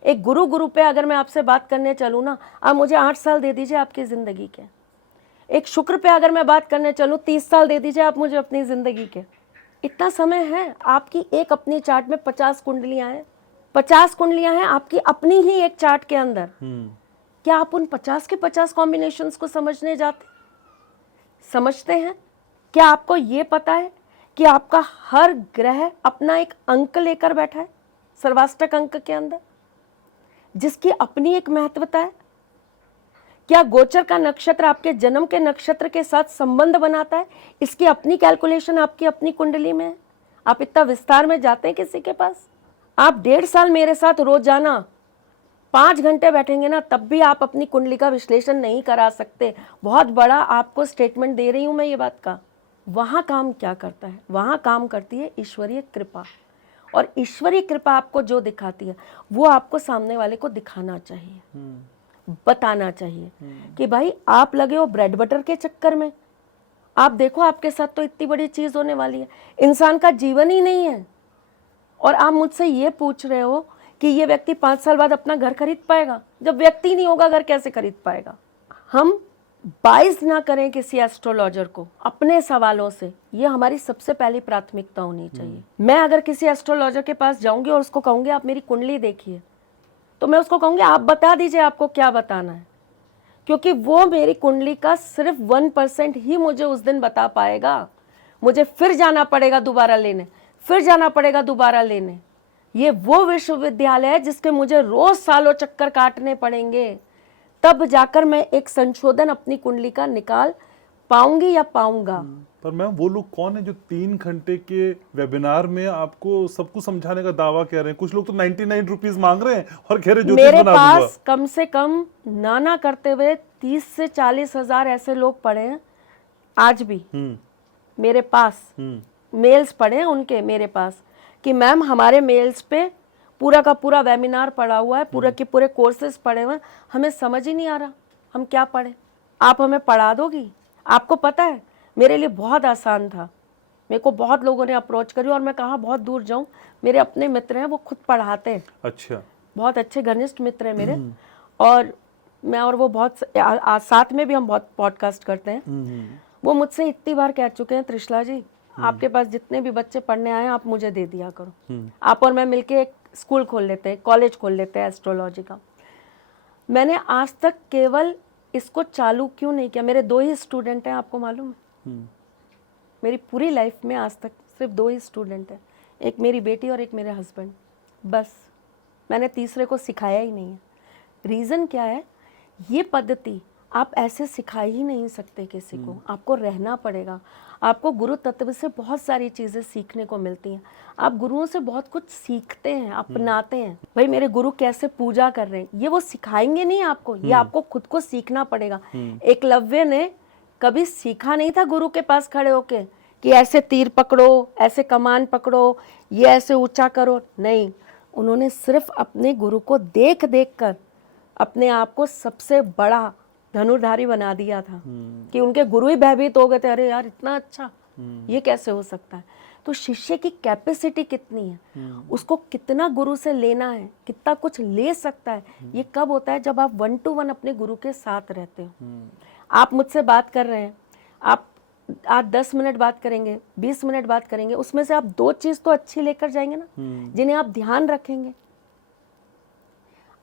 एक गुरु पे अगर मैं आपसे बात करने चलूँ ना, आप मुझे 8 साल दे दीजिए आपकी ज़िंदगी के। एक शुक्र पे अगर मैं बात करने चलूँ 30 साल दे दीजिए आप मुझे अपनी ज़िंदगी के। इतना समय है। आपकी एक अपनी चार्ट में 50 कुंडलियाँ हैं, 50 कुंडलियाँ हैं आपकी अपनी ही एक चार्ट के अंदर। क्या आप उन 50 के 50 कॉम्बिनेशंस को समझने समझते हैं? क्या आपको ये पता है कि आपका हर ग्रह अपना एक अंक लेकर बैठा है, सर्वाष्टक अंक के अंदर, जिसकी अपनी एक महत्वता है? क्या गोचर का नक्षत्र आपके जन्म के नक्षत्र के साथ संबंध बनाता है? इसकी अपनी कैलकुलेशन आपकी अपनी कुंडली में है। आप इतना विस्तार में जाते हैं किसी के पास? आप 1.5 साल मेरे साथ रोजाना 5 घंटे बैठेंगे ना, तब भी आप अपनी कुंडली का विश्लेषण नहीं करा सकते। बहुत बड़ा आपको स्टेटमेंट दे रही हूं मैं ये बात का। वहां काम क्या करता है? वहां काम करती है ईश्वरीय कृपा। और ईश्वरीय कृपा आपको जो दिखाती है वो आपको सामने वाले को दिखाना चाहिए, बताना चाहिए कि भाई आप लगे हो ब्रेड बटर के चक्कर में। आप देखो आपके साथ तो इतनी बड़ी चीज होने वाली है, इंसान का जीवन ही नहीं है। और आप मुझसे ये पूछ रहे हो कि ये व्यक्ति 5 साल बाद अपना घर खरीद पाएगा? जब व्यक्ति नहीं होगा घर कैसे खरीद पाएगा? हम बाइस ना करें किसी एस्ट्रोलॉजर को अपने सवालों से, ये हमारी सबसे पहली प्राथमिकता होनी चाहिए। मैं अगर किसी एस्ट्रोलॉजर के पास जाऊंगी और उसको कहूंगी आप मेरी कुंडली देखिए, तो मैं उसको कहूंगी आप बता दीजिए आपको क्या बताना है, क्योंकि वो मेरी कुंडली का सिर्फ 1% ही मुझे उस दिन बता पाएगा। मुझे फिर जाना पड़ेगा दोबारा लेने, फिर जाना पड़ेगा दोबारा लेने। ये वो विश्वविद्यालय है जिसके मुझे रोज सालों चक्कर काटने पड़ेंगे, तब जाकर मैं एक संशोधन अपनी कुंडली का निकाल पाऊंगी या पाऊंगा। पर मैम वो लोग कौन है जो 3 घंटे के वेबिनार में आपको सब कुछ समझाने का दावा कह रहे हैं? कुछ लोग तो 99 रुपीज मांग रहे हैं और कह रहे ज्योतिष मेरे बना दूंगा। पास कम से कम नाना करते हुए 30 से 40 हजार ऐसे लोग पढ़े हैं आज भी। मेरे पास मेल्स पढ़े हैं उनके मेरे पास कि मैम हमारे मेल्स पे पूरा का पूरा वेबिनार पड़ा हुआ है, पूरे के पूरे कोर्सेज पढ़े हुए हैं, हमें समझ ही नहीं आ रहा हम क्या पढ़े, आप हमें पढ़ा दोगी? आपको पता है मेरे लिए बहुत आसान था, मेरे को बहुत लोगों ने अप्रोच करी और मैं कहाँ बहुत दूर जाऊँ, मेरे अपने मित्र हैं वो खुद पढ़ाते हैं। अच्छा, बहुत अच्छे घनिष्ठ मित्र हैं मेरे, और मैं और वो बहुत साथ में भी हम बहुत पॉडकास्ट करते हैं। वो मुझसे इतनी बार कह चुके हैं त्रिशला जी आपके पास जितने भी बच्चे पढ़ने आए आप मुझे दे दिया करो, आप और मैं मिलके एक स्कूल खोल लेते हैं, कॉलेज खोल लेते हैं एस्ट्रोलॉजी का। मैंने आज तक केवल इसको चालू क्यों नहीं किया? मेरे 2 ही स्टूडेंट हैं, आपको मालूम है? मेरी पूरी लाइफ में आज तक सिर्फ 2 ही स्टूडेंट हैं, एक मेरी बेटी और एक मेरे हस्बैंड, बस। मैंने तीसरे को सिखाया ही नहीं है। रीज़न क्या है? ये पद्धति आप ऐसे सिखा ही नहीं सकते किसी को, आपको रहना पड़ेगा। आपको गुरु तत्व से बहुत सारी चीज़ें सीखने को मिलती हैं, आप गुरुओं से बहुत कुछ सीखते हैं, अपनाते हैं। भाई मेरे गुरु कैसे पूजा कर रहे हैं ये वो सिखाएंगे नहीं आपको, ये आपको खुद को सीखना पड़ेगा। एकलव्य ने कभी सीखा नहीं था गुरु के पास खड़े होके कि ऐसे तीर पकड़ो, ऐसे कमान पकड़ो, ये ऐसे ऊंचा करो, नहीं। उन्होंने सिर्फ अपने गुरु को देख देख कर अपने आप को सबसे बड़ा धनुर्धारी बना दिया था कि उनके गुरु ही भयभीत हो गए थे, अरे यार इतना अच्छा, ये कैसे हो सकता है? तो शिष्य की कैपेसिटी कितनी है, उसको कितना गुरु से लेना है, कितना कुछ ले सकता है, ये कब होता है? जब आप 1 to 1 अपने गुरु के साथ रहते हो। आप मुझसे बात कर रहे हैं, आप आज 10 मिनट बात करेंगे, 20 मिनट बात करेंगे, उसमें से आप 2 चीज तो अच्छी लेकर जाएंगे ना, जिन्हें आप ध्यान रखेंगे।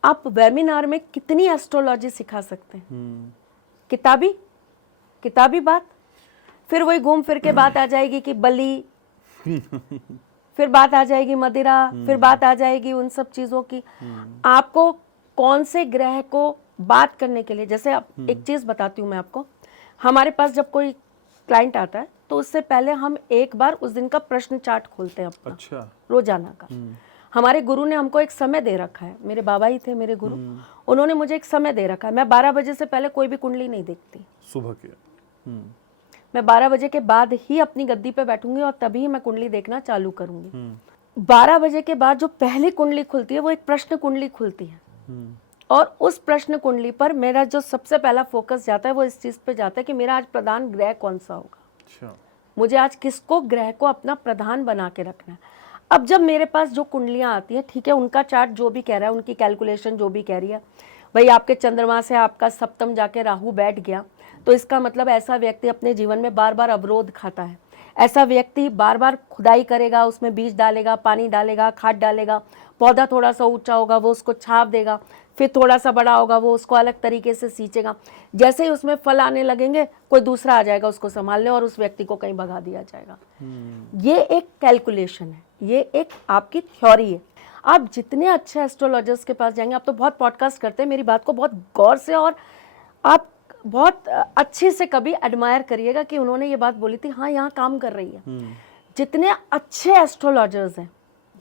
आप वेबिनार में कितनी एस्ट्रोलॉजी सिखा सकते हैं? किताबी बात, फिर वही घूम फिर के बात आ जाएगी कि बलि, फिर बात आ जाएगी मदिरा, फिर बात आ जाएगी उन सब चीजों की। आपको कौन से ग्रह को बात करने के लिए, जैसे एक चीज बताती हूँ मैं आपको, हमारे पास जब कोई क्लाइंट आता है तो उससे पहले हम एक बार उस दिन का प्रश्न चार्ट खोलते हैं अपना। अच्छा। रोजाना का। हमारे गुरु ने हमको एक समय दे रखा है, मेरे बाबा ही थे मेरे गुरु, उन्होंने मुझे एक समय दे रखा है। मैं 12 बजे से पहले कोई भी कुंडली नहीं देखती सुबह के। मैं 12 बजे के बाद ही अपनी गद्दी पे बैठूंगी और तभी मैं कुंडली देखना चालू करूंगी। 12 बजे के बाद जो पहली कुंडली खुलती है वो एक प्रश्न कुंडली खुलती है, और उस प्रश्न कुंडली पर मेरा जो सबसे पहला फोकस जाता है वो इस चीज पे जाता है कि मेरा आज प्रधान ग्रह कौन सा होगा। अच्छा। मुझे आज किसको ग्रह को अपना प्रधान बना के रखना है। अब जब मेरे पास जो कुंडलियां आती हैं, ठीक है, उनका चार्ट जो भी कह रहा है, उनकी कैलकुलेशन जो भी कह रही है, भाई आपके चंद्रमा से आपका सप्तम जाके राहु बैठ गया, तो इसका मतलब ऐसा व्यक्ति अपने जीवन में बार बार अवरोध खाता है। ऐसा व्यक्ति बार बार खुदाई करेगा, उसमें बीज डालेगा, पानी डालेगा, खाद डालेगा, पौधा थोड़ा सा ऊंचा होगा वो उसको छाप देगा, फिर थोड़ा सा बड़ा होगा वो उसको अलग तरीके से सींचेगा। जैसे ही उसमें फल आने लगेंगे कोई दूसरा आ जाएगा उसको संभालने और उस व्यक्ति को कहीं भगा दिया जाएगा। ये एक कैलकुलेशन है, ये एक आपकी थ्योरी है। आप जितने अच्छे एस्ट्रोलॉजर्स के पास जाएंगे, आप तो बहुत पॉडकास्ट करते हैं, मेरी बात को बहुत गौर से और आप बहुत अच्छे से कभी एडमायर करिएगा कि उन्होंने ये बात बोली थी, हाँ यहाँ काम कर रही है। जितने अच्छे एस्ट्रोलॉजर्स हैं,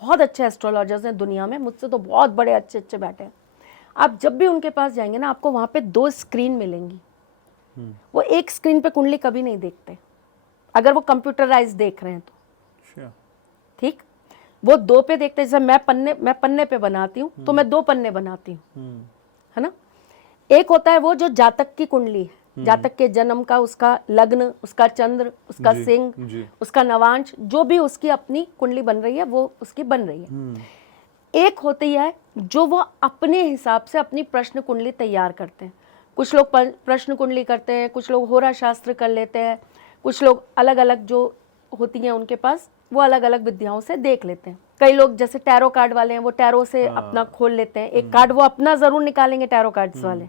बहुत अच्छे एस्ट्रोलॉजर्स हैं दुनिया में, मुझसे तो बहुत बड़े अच्छे अच्छे बैठे हैं, आप जब भी उनके पास जाएंगे ना, आपको वहाँ पे 2 स्क्रीन मिलेंगी। वो एक स्क्रीन पे कुंडली कभी नहीं देखते, अगर वो कंप्यूटराइज देख रहे हैं तो। ठीक, वो 2 पे देखते हैं। जैसे मैं पन्ने पे बनाती हूँ तो मैं 2 पन्ने बनाती हूँ, है ना। एक होता है वो जो जातक की कुंडली है, जातक के जन्म का, उसका लग्न, उसका चंद्र, उसका सिंह, उसका नवांश, जो भी उसकी अपनी कुंडली बन रही है वो उसकी बन रही है। एक होती है जो वो अपने हिसाब से अपनी प्रश्न कुंडली तैयार करते हैं। कुछ लोग प्रश्न कुंडली करते हैं, कुछ लोग होरा शास्त्र कर लेते हैं, कुछ लोग अलग अलग जो होती हैं उनके पास, वो अलग अलग विद्याओं से देख लेते हैं। कई लोग जैसे टैरो कार्ड वाले हैं, वो टैरो से अपना खोल लेते हैं। एक कार्ड वो अपना जरूर निकालेंगे, टैरो कार्ड्स वाले।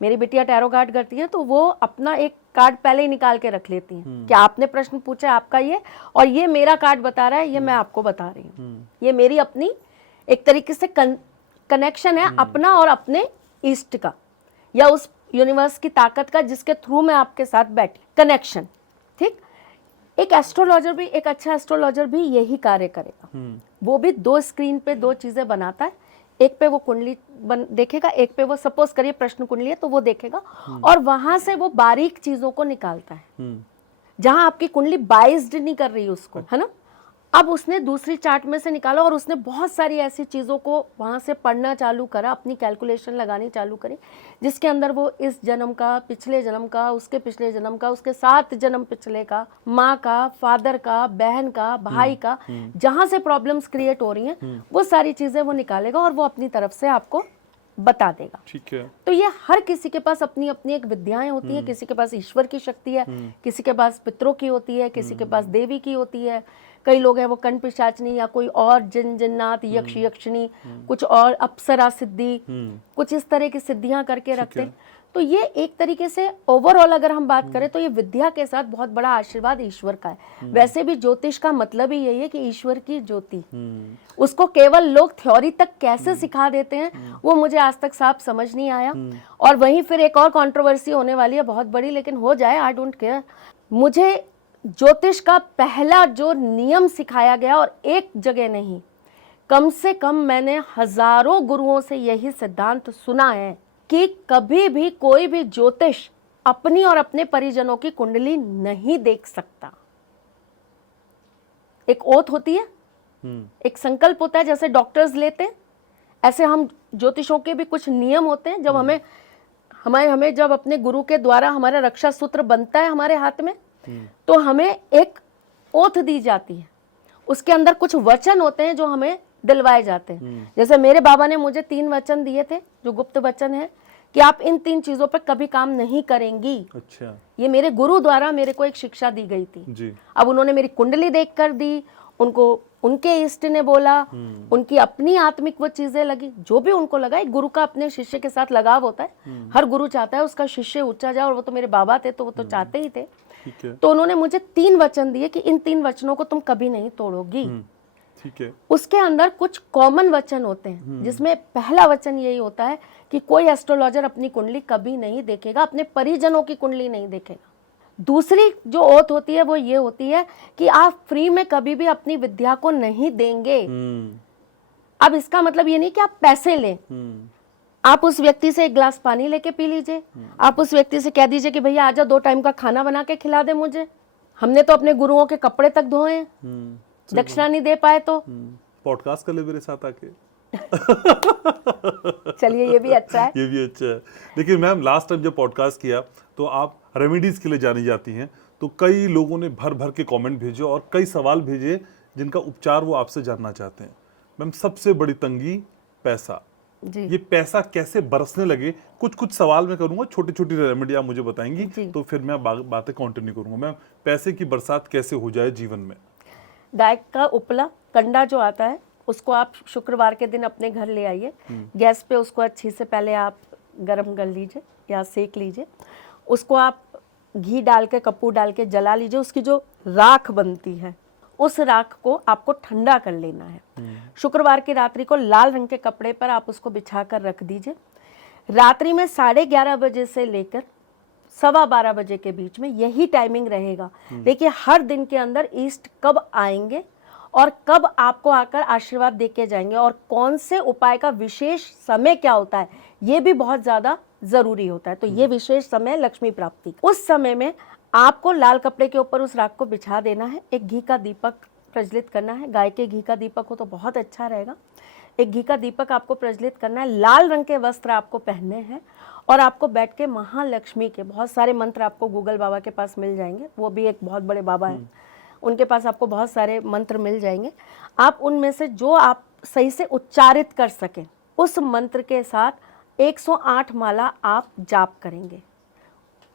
मेरी बिटिया टैरो कार्ड करती है तो वो अपना एक कार्ड पहले ही निकाल के रख लेती है कि आपने प्रश्न पूछा आपका ये, और ये मेरा कार्ड बता रहा है, ये मैं आपको बता रही हूँ। ये मेरी अपनी एक तरीके से कनेक्शन है अपना और अपने ईस्ट का, या उस यूनिवर्स की ताकत का जिसके थ्रू मैं आपके साथ बैठी, कनेक्शन। ठीक, एक एस्ट्रोलॉजर भी, एक अच्छा एस्ट्रोलॉजर भी यही कार्य करेगा। वो भी 2 स्क्रीन पे 2 चीजें बनाता है। एक पे वो कुंडली देखेगा, एक पे वो सपोज करिए प्रश्न कुंडली है तो वो देखेगा, और वहां से वो बारीक चीजों को निकालता है जहां आपकी कुंडली बाइज्ड नहीं कर रही उसको, है ना। अब उसने दूसरी चार्ट में से निकाला और उसने बहुत सारी ऐसी चीज़ों को वहाँ से पढ़ना चालू करा, अपनी कैलकुलेशन लगानी चालू करी, जिसके अंदर वो इस जन्म का, पिछले जन्म का, उसके पिछले जन्म का, उसके 7 जन्म पिछले का, माँ का, फादर का, बहन का, भाई का, जहाँ से प्रॉब्लम्स क्रिएट हो रही हैं वो सारी चीज़ें वो निकालेगा और वो अपनी तरफ से आपको बता देगा। ठीक है। तो ये हर किसी के पास अपनी अपनी एक विद्याएं होती है। किसी के पास ईश्वर की शक्ति है, किसी के पास पितरों की होती है, किसी के पास देवी की होती है। कई लोग हैं वो कण पिशाचनी या कोई और जिन जिन्नात, यक्ष यक्षिणी, कुछ और अप्सरा सिद्धि, कुछ इस तरह की सिद्धियां करके रखते हैं। तो ये एक तरीके से ओवरऑल अगर हम बात करें तो ये विद्या के साथ बहुत बड़ा आशीर्वाद ईश्वर का है। वैसे भी ज्योतिष का मतलब ही यही है कि ईश्वर की ज्योति, उसको केवल लोग थ्योरी तक कैसे सिखा देते हैं वो मुझे आज तक साफ समझ नहीं आया। और वहीं फिर एक और कंट्रोवर्सी होने वाली है बहुत बड़ी, लेकिन हो जाए, आई डोंट केयर। मुझे ज्योतिष का पहला जो नियम सिखाया गया, और एक जगह नहीं, कम से कम मैंने हजारों गुरुओं से यही सिद्धांत सुना है कि कभी भी कोई भी ज्योतिष अपनी और अपने परिजनों की कुंडली नहीं देख सकता। एक ओथ होती है, एक संकल्प होता है, जैसे डॉक्टर्स लेते हैं, ऐसे हम ज्योतिषों के भी कुछ नियम होते हैं। जब हमें जब अपने गुरु के द्वारा हमारा रक्षा सूत्र बनता है हमारे हाथ में, तो हमें एक ओथ दी जाती है, उसके अंदर कुछ वचन होते हैं जो हमें दिलवाए जाते हैं। जैसे मेरे बाबा ने मुझे 3 वचन दिए थे जो गुप्त वचन है कि आप इन 3 चीजों पर कभी काम नहीं करेंगी। अच्छा। ये मेरे गुरु द्वारा मेरे को एक शिक्षा दी गई थी जी। अब उन्होंने मेरी कुंडली देख कर दी, उनको उनके इष्ट ने बोला, उनकी अपनी आत्मिक वो चीजें लगी, जो भी उनको लगा। एक गुरु का अपने शिष्य के साथ लगाव होता है, हर गुरु चाहता है उसका शिष्य ऊंचा जाए, और वो तो मेरे बाबा थे तो वो तो चाहते ही थे। तो उन्होंने मुझे 3 वचन दिए कि इन 3 वचनों को तुम कभी नहीं तोड़ोगी। ठीक है। उसके अंदर कुछ कॉमन वचन होते हैं, जिसमें पहला वचन यही होता है कि कोई एस्ट्रोलॉजर अपनी कुंडली कभी नहीं देखेगा, अपने परिजनों की कुंडली नहीं देखेगा। दूसरी जो ओथ होती है वो ये होती है कि आप फ्री में कभी भी अपनी विद्या को नहीं देंगे। अब इसका मतलब ये नहीं कि आप पैसे लें, आप उस व्यक्ति से 1 गिलास पानी लेके पी लीजिए, आप उस व्यक्ति से कह दीजिए कि भैया आजा 2 टाइम का खाना बना के खिला दे मुझे। हमने तो अपने गुरुओं के कपड़े तक धोए हैं, दक्षिणा नहीं दे पाए तो पॉडकास्ट कर ले मेरे साथ आके। चलिए ये भी अच्छा है, ये भी अच्छा है। लेकिन मैम लास्ट टाइम जब पॉडकास्ट किया तो आप रेमेडीज के लिए जानी जाती हैं, तो कई लोगों ने भर भर के कमेंट भेजे और कई सवाल भेजे जिनका उपचार वो आपसे जानना चाहते हैं। मैम सबसे बड़ी तंगी पैसा जी। ये पैसा कैसे बरसने लगे, कुछ सवाल मैं करूंगा, छोटी छोटी रेमेडी आप मुझे बताएंगी तो फिर मैं बातें कंटिन्यू करूंगा। मैम पैसे की बरसात कैसे हो जाए जीवन में? गाय का उपला कंडा जो आता है उसको आप शुक्रवार के दिन अपने घर ले आइए, गैस पे उसको अच्छी से पहले आप गरम कर लीजिए या सेक लीजिए, उसको आप घी डाल के, कपूर डाल के जला लीजिए। उसकी जो राख बनती है उस राख को आपको ठंडा कर लेना है। शुक्रवार की रात्रि को लाल रंग के कपड़े पर आप उसको बिछा कर रख दीजिए। रात्रि में 11:30 बजे से लेकर 12:15 बजे के बीच में यही टाइमिंग रहेगा। देखिए हर दिन के अंदर ईस्ट कब आएंगे और कब आपको आकर आशीर्वाद देके जाएंगे और कौन से उपाय का विशेष समय क्या होता है, ये भी बहुत ज़्यादा ज़रूरी होता है। तो ये विशेष समय लक्ष्मी प्राप्ति, उस समय में आपको लाल कपड़े के ऊपर उस राख को बिछा देना है, एक घी का दीपक प्रज्वलित करना है, गाय के घी का दीपक हो तो बहुत अच्छा रहेगा। एक घी का दीपक आपको प्रज्वलित करना है, लाल रंग के वस्त्र आपको पहनने हैं और आपको बैठ के महालक्ष्मी के बहुत सारे मंत्र आपको गूगल बाबा के पास मिल जाएंगे, वो भी एक बहुत बड़े बाबा हैं, उनके पास आपको बहुत सारे मंत्र मिल जाएंगे। आप उनमें से जो आप सही से उच्चारित कर सकें उस मंत्र के साथ 108 माला आप जाप करेंगे।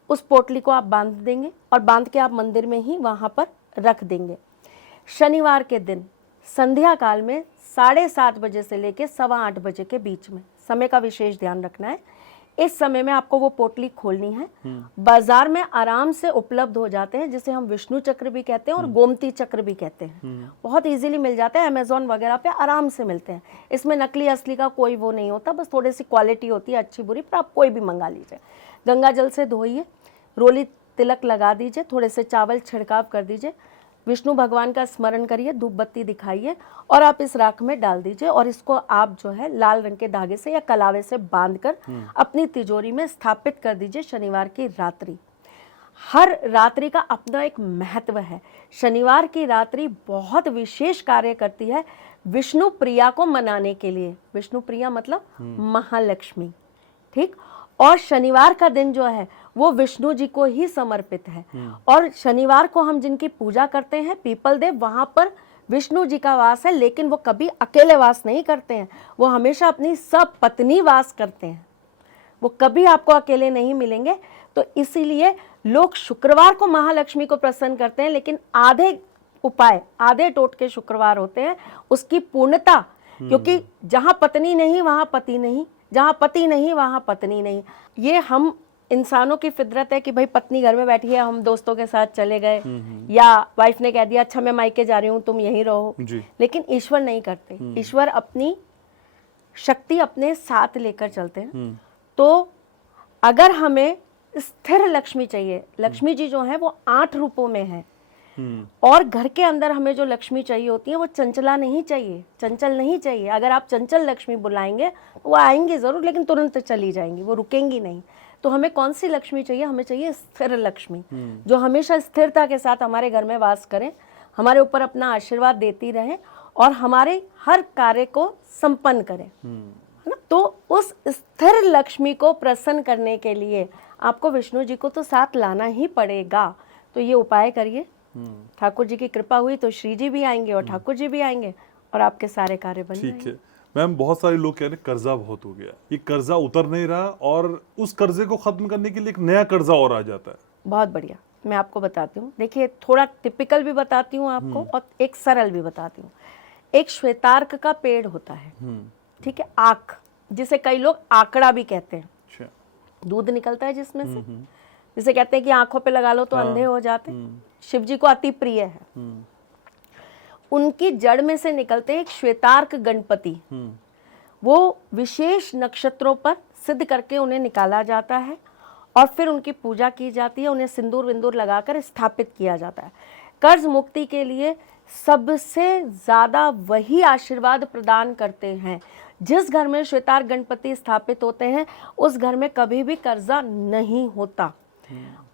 उस पोटली को आप बांध देंगे और बांध के आप मंदिर में ही वहाँ पर रख देंगे। शनिवार के दिन संध्या काल में 7:30 बजे से लेकर 8:15 बजे के बीच में, समय का विशेष ध्यान रखना है। इस समय में आपको वो पोटली खोलनी है। बाजार में आराम से उपलब्ध हो जाते हैं, जिसे हम विष्णु चक्र भी कहते हैं और गोमती चक्र भी कहते हैं। बहुत इजीली मिल जाता है, अमेजोन वगैरह पे आराम से मिलते हैं। इसमें नकली असली का कोई वो नहीं होता, बस थोड़ी सी क्वालिटी होती है अच्छी बुरी, पर आप कोई भी मंगा लीजिए। गंगा जल से धोइए, रोली तिलक लगा दीजिए, थोड़े से चावल छिड़काव कर दीजिए, विष्णु भगवान का स्मरण करिए, धूप बत्ती दिखाइए और आप इस राख में डाल दीजिए और इसको आप जो है लाल रंग के धागे से या कलावे से बांधकर अपनी तिजोरी में स्थापित कर दीजिए शनिवार की रात्रि। हर रात्रि का अपना एक महत्व है। शनिवार की रात्रि बहुत विशेष कार्य करती है विष्णु प्रिया को मनाने के लिए। विष्णु प्रिया मतलब महालक्ष्मी, ठीक। और शनिवार का दिन जो है वो विष्णु जी को ही समर्पित है। और शनिवार को हम जिनकी पूजा करते हैं पीपल देव, वहां पर विष्णु जी का वास है, लेकिन वो कभी अकेले वास नहीं करते हैं, वो हमेशा अपनी सब पत्नी वास करते हैं, वो कभी आपको अकेले नहीं मिलेंगे। तो इसीलिए लोग शुक्रवार को महालक्ष्मी को प्रसन्न करते हैं, लेकिन आधे उपाय, आधे टोटके शुक्रवार होते हैं उसकी पूर्णता, क्योंकि जहां पत्नी नहीं वहां पति नहीं, जहां पति नहीं वहां पत्नी नहीं। ये हम इंसानों की फितरत है कि भाई पत्नी घर में बैठी है, हम दोस्तों के साथ चले गए, या वाइफ ने कह दिया अच्छा मैं मायके जा रही हूँ तुम यहीं रहो, लेकिन ईश्वर नहीं करते। ईश्वर अपनी शक्ति अपने साथ लेकर चलते हैं। तो अगर हमें स्थिर लक्ष्मी चाहिए, लक्ष्मी जी जो है वो 8 रूपों में है, और घर के अंदर हमें जो लक्ष्मी चाहिए होती है वो चंचला नहीं चाहिए, चंचल नहीं चाहिए। अगर आप चंचल लक्ष्मी बुलाएंगे वो आएंगी जरूर, लेकिन तुरंत चली जाएंगी, वो रुकेंगी नहीं। तो हमें कौन सी लक्ष्मी चाहिए? हमें चाहिए स्थिर लक्ष्मी, जो हमेशा स्थिरता के साथ हमारे घर में वास करें, हमारे ऊपर अपना आशीर्वाद देती रहे और हमारे हर कार्य को संपन्न करें, है ना। तो उस स्थिर लक्ष्मी को प्रसन्न करने के लिए आपको विष्णु जी को तो साथ लाना ही पड़ेगा। तो ये उपाय करिए, ठाकुर जी की कृपा हुई तो श्री जी भी आएंगे और ठाकुर जी भी आएंगे और आपके सारे कार्य बन जाएंगे। ठीक है मैम, बहुत सारे लोग कह रहे हैं कर्जा बहुत हो गया, ये कर्जा उतर नहीं रहा और उस कर्जे को खत्म करने के लिए एक नया कर्जा और आ जाता है। बहुत बढ़िया, मैं आपको बताती हूँ। देखिए थोड़ा टिपिकल भी बताती हूँ आपको और एक सरल भी बताती हूँ। एक श्वेतार्क का पेड़ होता है, ठीक है, आक, जिसे कई लोग आंकड़ा भी कहते हैं। दूध निकलता है जिसमें से, जिसे कहते हैं कि आंखों पे लगा लो तो अंधे हो जाते। शिव जी को अति प्रिय है। उनकी जड़ में से निकलते हैं एक श्वेतार्क गणपति। वो विशेष नक्षत्रों पर सिद्ध करके उन्हें निकाला जाता है और फिर उनकी पूजा की जाती है, उन्हें सिंदूर विंदूर लगाकर स्थापित किया जाता है। कर्ज मुक्ति के लिए सबसे ज्यादा वही आशीर्वाद प्रदान करते हैं। जिस घर में श्वेतार्क गणपति स्थापित होते हैं उस घर में कभी भी कर्जा नहीं होता।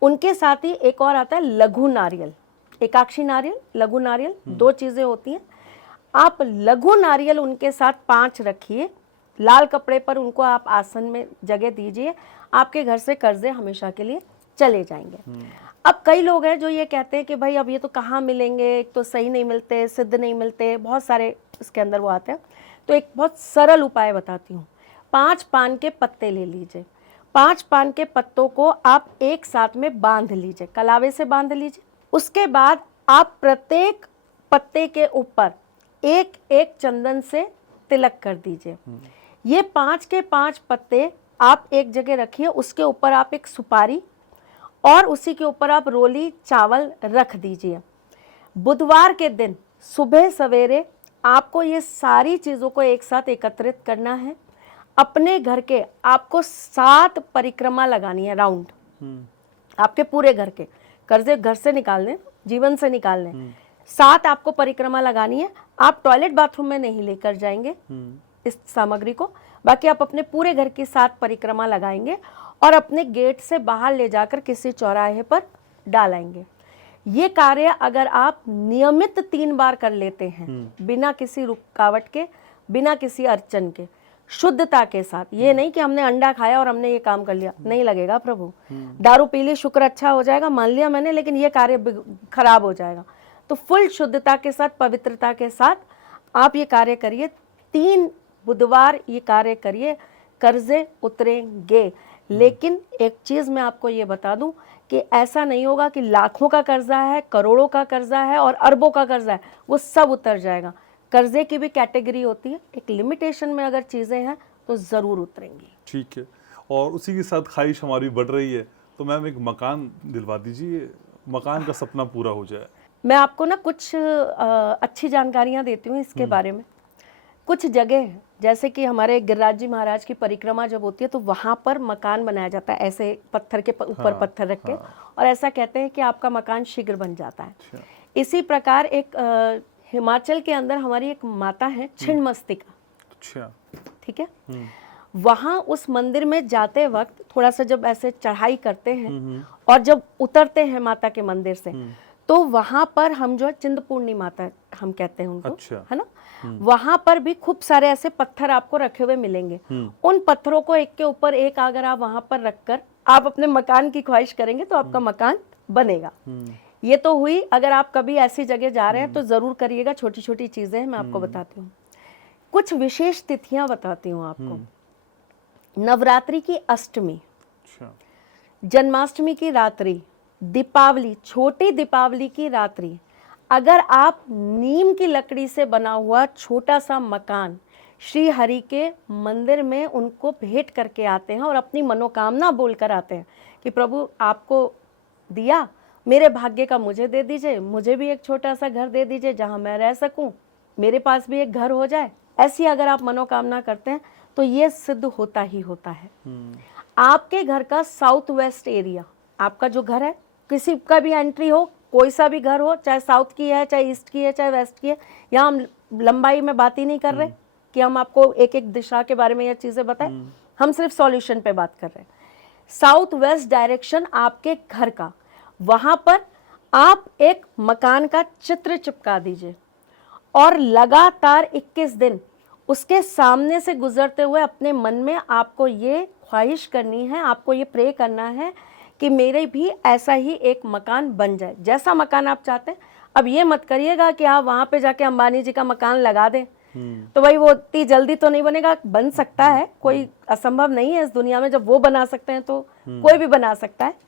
उनके साथ ही एक और आता है लघु नारियल, एकाक्षी नारियल, लघु नारियल, 2 चीजें होती हैं। आप लघु नारियल उनके साथ 5 रखिए, लाल कपड़े पर उनको आप आसन में जगह दीजिए, आपके घर से कर्जे हमेशा के लिए चले जाएंगे। अब कई लोग हैं जो ये कहते हैं कि भाई अब ये तो कहाँ मिलेंगे, एक तो सही नहीं मिलते, सिद्ध नहीं मिलते, बहुत सारे इसके अंदर वो आते हैं। तो एक बहुत सरल उपाय बताती हूँ। 5 पान के पत्ते ले लीजिए, 5 पान के पत्तों को आप एक साथ में बांध लीजिए, कलावे से बांध लीजिए। उसके बाद आप प्रत्येक पत्ते के ऊपर एक एक चंदन से तिलक कर दीजिए। ये 5 के 5 पत्ते आप एक जगह रखिए, उसके ऊपर आप एक सुपारी और उसी के ऊपर आप रोली चावल रख दीजिए। बुधवार के दिन सुबह सवेरे आपको ये सारी चीज़ों को एक साथ एकत्रित करना है। अपने घर के आपको 7 परिक्रमा लगानी है, राउंड, आपके पूरे घर के कर्जे घर से निकालने, जीवन से निकालने, 7 आपको परिक्रमा लगानी है। आप टॉयलेट बाथरूम में नहीं लेकर जाएंगे इस सामग्री को, बाकी आप अपने पूरे घर की 7 परिक्रमा लगाएंगे और अपने गेट से बाहर ले जाकर किसी चौराहे पर डालेंगे। ये कार्य अगर आप नियमित 3 बार कर लेते हैं, बिना किसी रुकावट के, बिना किसी अड़चन के, शुद्धता के साथ, ये नहीं कि हमने अंडा खाया और हमने ये काम कर लिया, नहीं लगेगा प्रभु। दारू पी ली, शुक्र अच्छा हो जाएगा, मान लिया मैंने, लेकिन ये कार्य खराब हो जाएगा। तो फुल शुद्धता के साथ, पवित्रता के साथ आप ये कार्य करिए। 3 बुधवार ये कार्य करिए, कर्जे उतरेंगे। लेकिन एक चीज मैं आपको ये बता दूं कि ऐसा नहीं होगा कि लाखों का कर्जा है, करोड़ों का कर्जा है और अरबों का कर्जा है, वो सब उतर जाएगा। कर्जे की भी कैटेगरी होती है, एक लिमिटेशन में अगर चीजें हैं तो जरूर उतरेंगी। ठीक है। और उसी के साथ ख्वाहिश हमारी बढ़ रही है, तो मैम एक मकान दिलवा दीजिए, मकान का सपना पूरा हो जाए। मैं आपको ना कुछ अच्छी जानकारियां देती हूँ इसके बारे में। कुछ जगह है, जैसे कि हमारे गिरिराज जी महाराज की परिक्रमा जब होती है तो वहाँ पर मकान बनाया जाता है, ऐसे पत्थर के ऊपर पत्थर रख के, और ऐसा कहते हैं कि आपका मकान शीघ्र बन जाता है। इसी प्रकार एक हिमाचल के अंदर हमारी एक माता है, छिन्नमस्तिका। अच्छा, ठीक है। वहाँ उस मंदिर में जाते वक्त थोड़ा सा जब ऐसे चढ़ाई करते हैं और जब उतरते हैं माता के मंदिर से, तो वहां पर हम जो है चिंतपूर्णी माता हम कहते हैं उनको, अच्छा, है ना, वहां पर भी खूब सारे ऐसे पत्थर आपको रखे हुए मिलेंगे। उन पत्थरों को एक के ऊपर एक अगर आप वहां पर रखकर आप अपने मकान की ख्वाहिश करेंगे तो आपका मकान बनेगा। ये तो हुई, अगर आप कभी ऐसी जगह जा रहे हैं तो जरूर करिएगा। छोटी छोटी चीजें हैं, मैं आपको बताती हूँ। कुछ विशेष तिथियां बताती हूँ आपको। नवरात्रि की अष्टमी, जन्माष्टमी की रात्रि, दीपावली, छोटी दीपावली की रात्रि, अगर आप नीम की लकड़ी से बना हुआ छोटा सा मकान श्री हरि के मंदिर में उनको भेंट करके आते हैं और अपनी मनोकामना बोलकर आते हैं कि प्रभु आपको दिया, मेरे भाग्य का मुझे दे दीजिए, मुझे भी एक छोटा सा घर दे दीजिए जहां मैं रह सकूं, मेरे पास भी एक घर हो जाए, ऐसी अगर आप मनोकामना करते हैं तो ये सिद्ध होता ही होता है। आपके घर का साउथ वेस्ट एरिया, आपका जो घर है, किसी का भी एंट्री हो, कोई सा भी घर हो, चाहे साउथ की है, चाहे ईस्ट की है, चाहे वेस्ट की है, यहाँ हम लंबाई में बात ही नहीं कर रहे कि हम आपको एक एक दिशा के बारे में ये चीजें बताएं, हम सिर्फ सॉल्यूशन पे बात कर रहे हैं। साउथ वेस्ट डायरेक्शन आपके घर का, वहां पर आप एक मकान का चित्र चिपका दीजिए और लगातार 21 दिन उसके सामने से गुजरते हुए अपने मन में आपको ये ख्वाहिश करनी है, आपको ये प्रे करना है कि मेरे भी ऐसा ही एक मकान बन जाए, जैसा मकान आप चाहते हैं। अब ये मत करिएगा कि आप वहां पे जाके अंबानी जी का मकान लगा दें, तो भाई वो इतनी जल्दी तो नहीं बनेगा। बन सकता है, कोई असंभव नहीं है इस दुनिया में, जब वो बना सकते हैं तो कोई भी बना सकता है।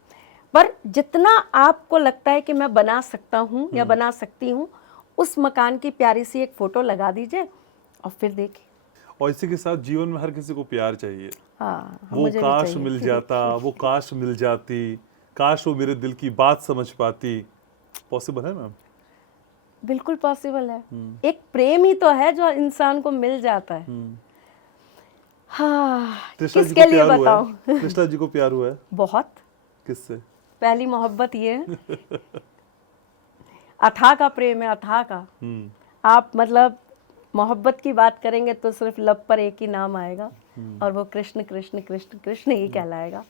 पर जितना आपको लगता है कि मैं बना सकता हूँ या बना सकती हूँ, उस मकान की प्यारी सी एक फोटो लगा दीजिए और फिर देखिए। और इसी के साथ जीवन में हर किसी को प्यार चाहिए। हाँ, वो काश मिल जाता, वो काश मिल जाती, काश वो मेरे दिल की बात समझ पाती। पॉसिबल है मैम? बिल्कुल पॉसिबल है। एक प्रेम ही तो है जो इंसान को मिल जाता है। हाँ, किसके लिए बताऊं? कृष्णा जी को प्यार हुआ है बहुत। किससे? पहली मोहब्बत ये है अथाह का प्रेम है, अथाह का। आप मतलब मोहब्बत की बात करेंगे तो सिर्फ लब पर एक ही नाम आएगा और वो कृष्ण कृष्ण कृष्ण कृष्ण ही कहलाएगा।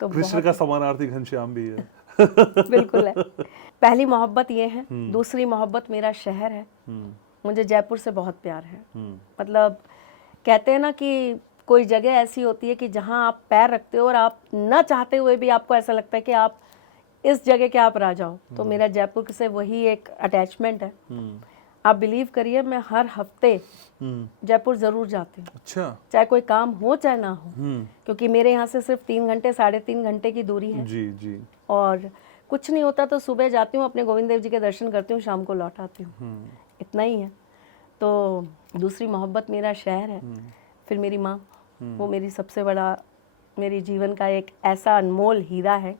तो कृष्ण का समानार्थी घनश्याम भी है। बिल्कुल है। पहली मोहब्बत ये है। दूसरी मोहब्बत मेरा शहर है। मुझे जयपुर से बहुत प्यार है। मतलब कहते हैं ना कि कोई जगह ऐसी होती है कि जहां आप पैर रखते हो और आप न चाहते हुए भी आपको ऐसा लगता है कि आप इस जगह के आप राजा हो। तो मेरा जयपुर से वही एक अटैचमेंट है। आप बिलीव करिए, मैं हर हफ्ते जयपुर जरूर जाती हूँ। अच्छा। चाहे कोई काम हो चाहे ना हो, क्योंकि मेरे यहाँ से सिर्फ 3 घंटे 3.5 घंटे की दूरी है। जी जी। और कुछ नहीं होता तो सुबह जाती हूँ, अपने गोविंद देव जी के दर्शन करती हूँ, शाम को लौट आती हूँ। इतना ही है। तो दूसरी मोहब्बत मेरा शहर है। फिर मेरी माँ, वो मेरी सबसे बड़ा, मेरी जीवन का एक ऐसा अनमोल हीरा है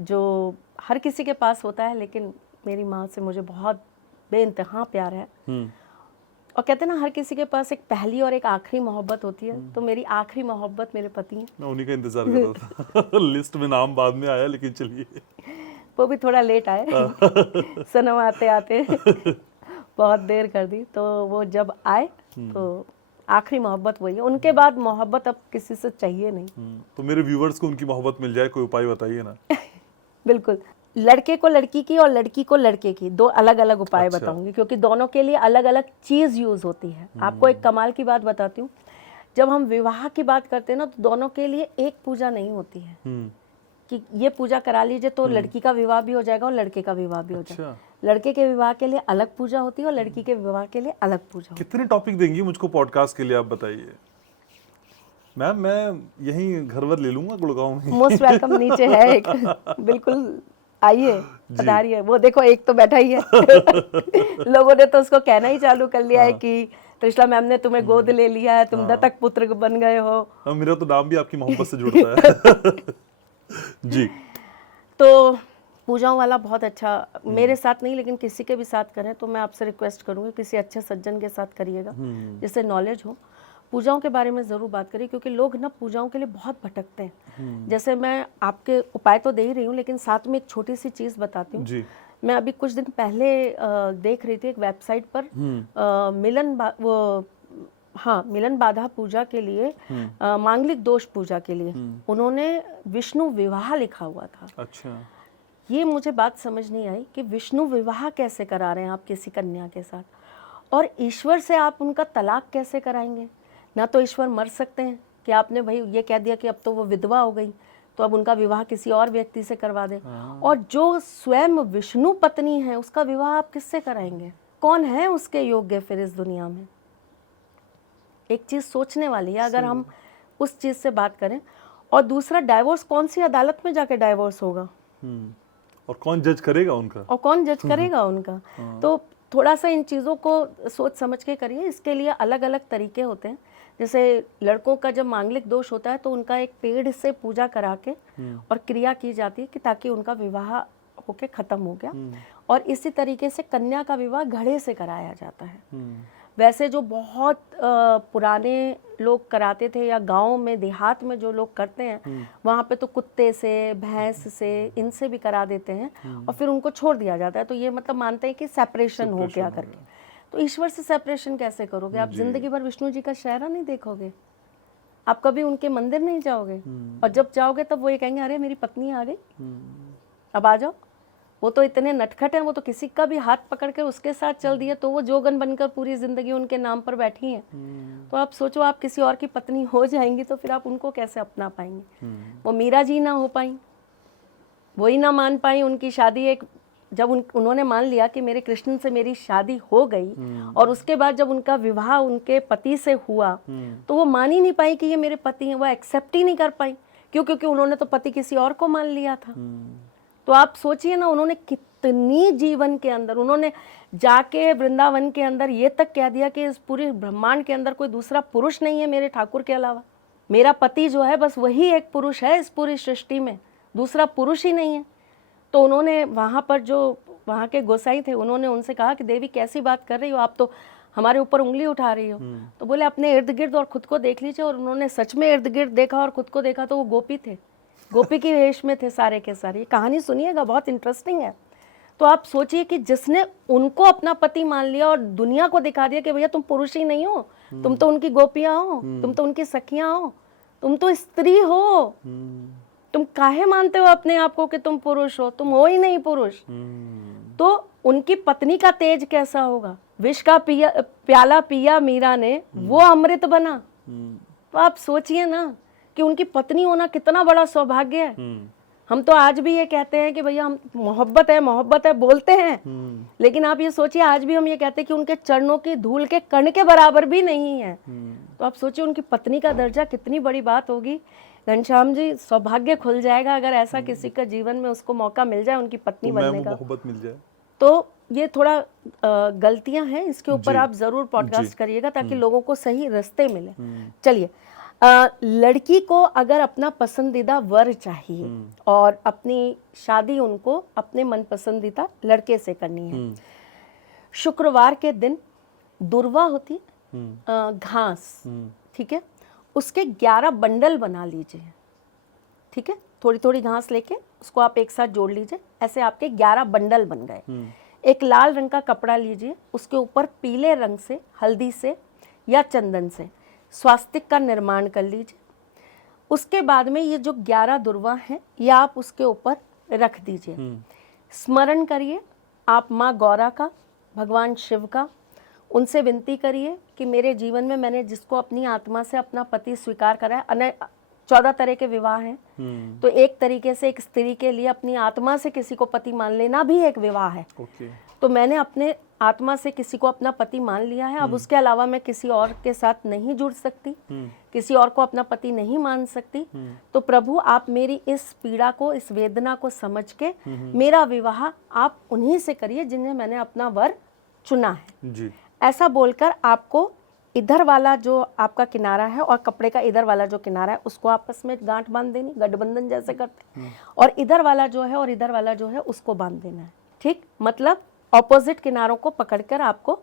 जो हर किसी के पास होता है, लेकिन मेरी माँ से मुझे बहुत बेइंतहा प्यार है। और कहते हैं ना हर किसी के पास एक पहली और एक आखिरी मोहब्बत होती है, तो मेरी आखिरी मोहब्बत मेरे पति हैं। मैं उन्हीं का इंतजार कर रहा था। लिस्ट में नाम बाद में आया, लेकिन चलिए। वो भी थोड़ा लेट आए। सनम आते आते बहुत देर कर दी, तो वो जब आए तो आखिरी मोहब्बत वही है। उनके बाद मोहब्बत अब किसी से चाहिए नहीं। तो मेरे व्यूवर्स को उनकी मोहब्बत मिल जाए, कोई उपाय बताइए ना। बिल्कुल, लड़के को लड़की की और लड़की को लड़के की, दो अलग अलग उपाय अच्छा। बताऊंगी, क्योंकि दोनों के लिए अलग अलग चीज यूज होती है। आपको एक कमाल की बात बताती हूँ, जब हम विवाह की बात करते हैं ना, तो दोनों के लिए एक पूजा नहीं होती है कि ये पूजा करा लीजिए तो लड़की का विवाह भी हो जाएगा और लड़के का विवाह भी हो जाएगा। अच्छा, लड़के के विवाह के लिए अलग पूजा होती है और लड़की के विवाह के लिए अलग पूजा होती कितने टॉपिक देंगी मुझको पॉडकास्ट के लिए, आप बताइए। मैम मैं यहीं घर वर ले लूंगा गुड़गांव में। है। मोस्ट वेलकम, नीचे है एक, बिल्कुल आइए, पधारिए। वो देखो एक तो बैठा ही है। लोगों ने तो उसको कहना ही चालू कर लिया है कि त्रिशला मैम ने तुम्हें गोद ले लिया है, तुम दत्तक पुत्र बन गए हो। हाँ, मेरा तो नाम भी आपकी मोहब्बत से जुड़ता है। जी। तो पूजाओं वाला बहुत अच्छा, मेरे साथ नहीं लेकिन किसी के भी साथ करें तो मैं आपसे रिक्वेस्ट करूंगी किसी अच्छे सज्जन के साथ करिएगा जिससे नॉलेज हो। पूजाओं के बारे में ज़रूर बात करिए, क्योंकि लोग ना पूजाओं के लिए बहुत भटकते हैं। जैसे मैं आपके उपाय तो दे ही रही हूँ, लेकिन साथ में एक छोटी सी चीज़ बताती हूँ। जी। मैं अभी कुछ दिन पहले देख रही थी एक वेबसाइट पर मिलन बाधा पूजा के लिए, मांगलिक दोष पूजा के लिए उन्होंने विष्णु विवाह लिखा हुआ था। अच्छा। ये मुझे बात समझ नहीं आई कि विष्णु विवाह कैसे करा रहे हैं आप किसी कन्या के साथ, और ईश्वर से आप उनका तलाक कैसे कराएंगे। ना तो ईश्वर मर सकते हैं कि आपने भाई ये कह दिया कि अब तो वो विधवा हो गई तो अब उनका विवाह किसी और व्यक्ति से करवा दें, और जो स्वयं विष्णु पत्नी है उसका विवाह आप किससे कराएंगे। कौन है उसके योग्य फिर इस दुनिया में। एक चीज़ सोचने वाली है अगर हम उस चीज़ से बात करें। और दूसरा, डाइवोर्स कौन सी अदालत में जाके डाइवोर्स होगा, और कौन जज करेगा उनका, और कौन जज करेगा उनका। तो थोड़ा सा इन चीज़ों को सोच समझ के करिए। इसके लिए अलग अलग तरीके होते हैं। जैसे लड़कों का जब मांगलिक दोष होता है तो उनका एक पेड़ से पूजा करा के और क्रिया की जाती है कि ताकि उनका विवाह होके ख़त्म हो गया। और इसी तरीके से कन्या का विवाह घड़े से कराया जाता है। वैसे जो बहुत पुराने लोग कराते थे या गांव में देहात में जो लोग करते हैं, वहाँ पे तो कुत्ते से, भैंस से, इनसे भी करा देते हैं और फिर उनको छोड़ दिया जाता है। तो ये मतलब मानते हैं कि सेपरेशन हो गया करके। तो ईश्वर से सेपरेशन कैसे करोगे आप? जिंदगी भर विष्णु जी का चेहरा नहीं देखोगे, आप कभी उनके मंदिर नहीं जाओगे, और जब जाओगे तब वो ये कहेंगे अरे मेरी पत्नी आ गई, अब आ जाओ। वो तो इतने नटखट हैं, वो तो किसी का भी हाथ पकड़ के उसके साथ चल दिए तो वो जोगन बनकर पूरी जिंदगी उनके नाम पर बैठी हैं। तो आप सोचो आप किसी और की पत्नी हो जाएंगी तो फिर आप उनको कैसे अपना पाएंगे। वो मीरा जी ना हो पाई, वही ना मान पाई उनकी शादी। एक जब उन्होंने मान लिया कि मेरे कृष्ण से मेरी शादी हो गई, और उसके बाद जब उनका विवाह उनके पति से हुआ तो वो मान ही नहीं पाई कि ये मेरे पति हैं। वो एक्सेप्ट ही नहीं कर पाई। क्यों? क्योंकि उन्होंने तो पति किसी और को मान लिया था। तो आप सोचिए ना, उन्होंने कितनी जीवन के अंदर, उन्होंने जाके वृंदावन के अंदर ये तक कह दिया कि इस पूरे ब्रह्मांड के अंदर कोई दूसरा पुरुष नहीं है मेरे ठाकुर के अलावा। मेरा पति जो है बस वही एक पुरुष है इस पूरी सृष्टि में, दूसरा पुरुष ही नहीं है। तो उन्होंने वहाँ पर जो वहाँ के गोसाई थे उन्होंने उनसे कहा कि देवी कैसी बात कर रही हो, आप तो हमारे ऊपर उंगली उठा रही हो। तो बोले अपने इर्द गिर्द और खुद को देख लीजिए। और उन्होंने सच में इर्द गिर्द देखा और खुद को देखा तो वो गोपी थे, गोपी की वेश में थे सारे के सारे। ये कहानी सुनिएगा, बहुत इंटरेस्टिंग है। तो आप सोचिए कि जिसने उनको अपना पति मान लिया और दुनिया को दिखा दिया कि भैया तुम पुरुष ही नहीं हो, तुम तो उनकी गोपियां हो, तुम तो उनकी सखियां हो, तुम तो स्त्री हो, तुम काहे मानते हो अपने आप को कि तुम पुरुष हो? तुम हो ही नहीं पुरुष। तो उनकी पत्नी का तेज कैसा होगा? विष का प्याला पिया मीरा ने, वो अमृत बना। तो आप सोचिए ना कि उनकी पत्नी होना कितना बड़ा सौभाग्य है। हम तो आज भी ये कहते हैं कि भैया हम मोहब्बत है बोलते हैं, लेकिन आप ये सोचिए आज भी हम ये कहते हैं कि उनके चरणों की धूल के कण के बराबर भी नहीं है। तो आप सोचिए उनकी पत्नी का दर्जा कितनी बड़ी बात होगी। घनश्याम जी, सौभाग्य खुल जाएगा अगर ऐसा किसी का जीवन में उसको मौका मिल जाए उनकी पत्नी बनने का, मोहब्बत मिल जाए। तो ये थोड़ा गलतियां हैं, इसके ऊपर आप जरूर पॉडकास्ट करिएगा ताकि लोगों को सही रास्ते मिले। चलिए, लड़की को अगर अपना पसंदीदा वर चाहिए और अपनी शादी उनको अपने मन पसंदीदा लड़के से करनी है, शुक्रवार के दिन दुर्वा होती है घास, ठीक है, उसके 11 बंडल बना लीजिए, ठीक है, थोड़ी थोड़ी घास लेके उसको आप एक साथ जोड़ लीजिए, ऐसे आपके 11 बंडल बन गए। एक लाल रंग का कपड़ा लीजिए, उसके ऊपर पीले रंग से, हल्दी से या चंदन से स्वास्तिक का निर्माण कर लीजिए। उसके बाद में ये जो 11 दुर्वा हैं ये आप उसके ऊपर रख दीजिए। स्मरण करिए आप माँ गौरा का, भगवान शिव का, उनसे विनती करिए कि मेरे जीवन में मैंने जिसको अपनी आत्मा से अपना पति स्वीकार करा है, 14 तरह के विवाह हैं, तो एक तरीके से एक स्त्री के लिए अपनी आत्मा से किसी को पति मान लेना भी एक विवाह है। तो मैंने अपने आत्मा से किसी को अपना पति मान लिया है, अब उसके अलावा मैं किसी और के साथ नहीं जुड़ सकती, किसी और को अपना पति नहीं मान सकती। तो प्रभु आप मेरी इस पीड़ा को, इस वेदना को समझ के मेरा विवाह आप उन्हीं से करिए जिन्हें मैंने अपना वर चुना है जी। ऐसा बोलकर आपको इधर वाला जो आपका किनारा है और कपड़े का इधर वाला जो किनारा है उसको आपस में गांठ बांध देनी, गठबंधन जैसे करते हैं, और इधर वाला जो है और इधर वाला जो है उसको बांध देना है, ठीक, मतलब ऑपोजिट किनारों को पकड़कर आपको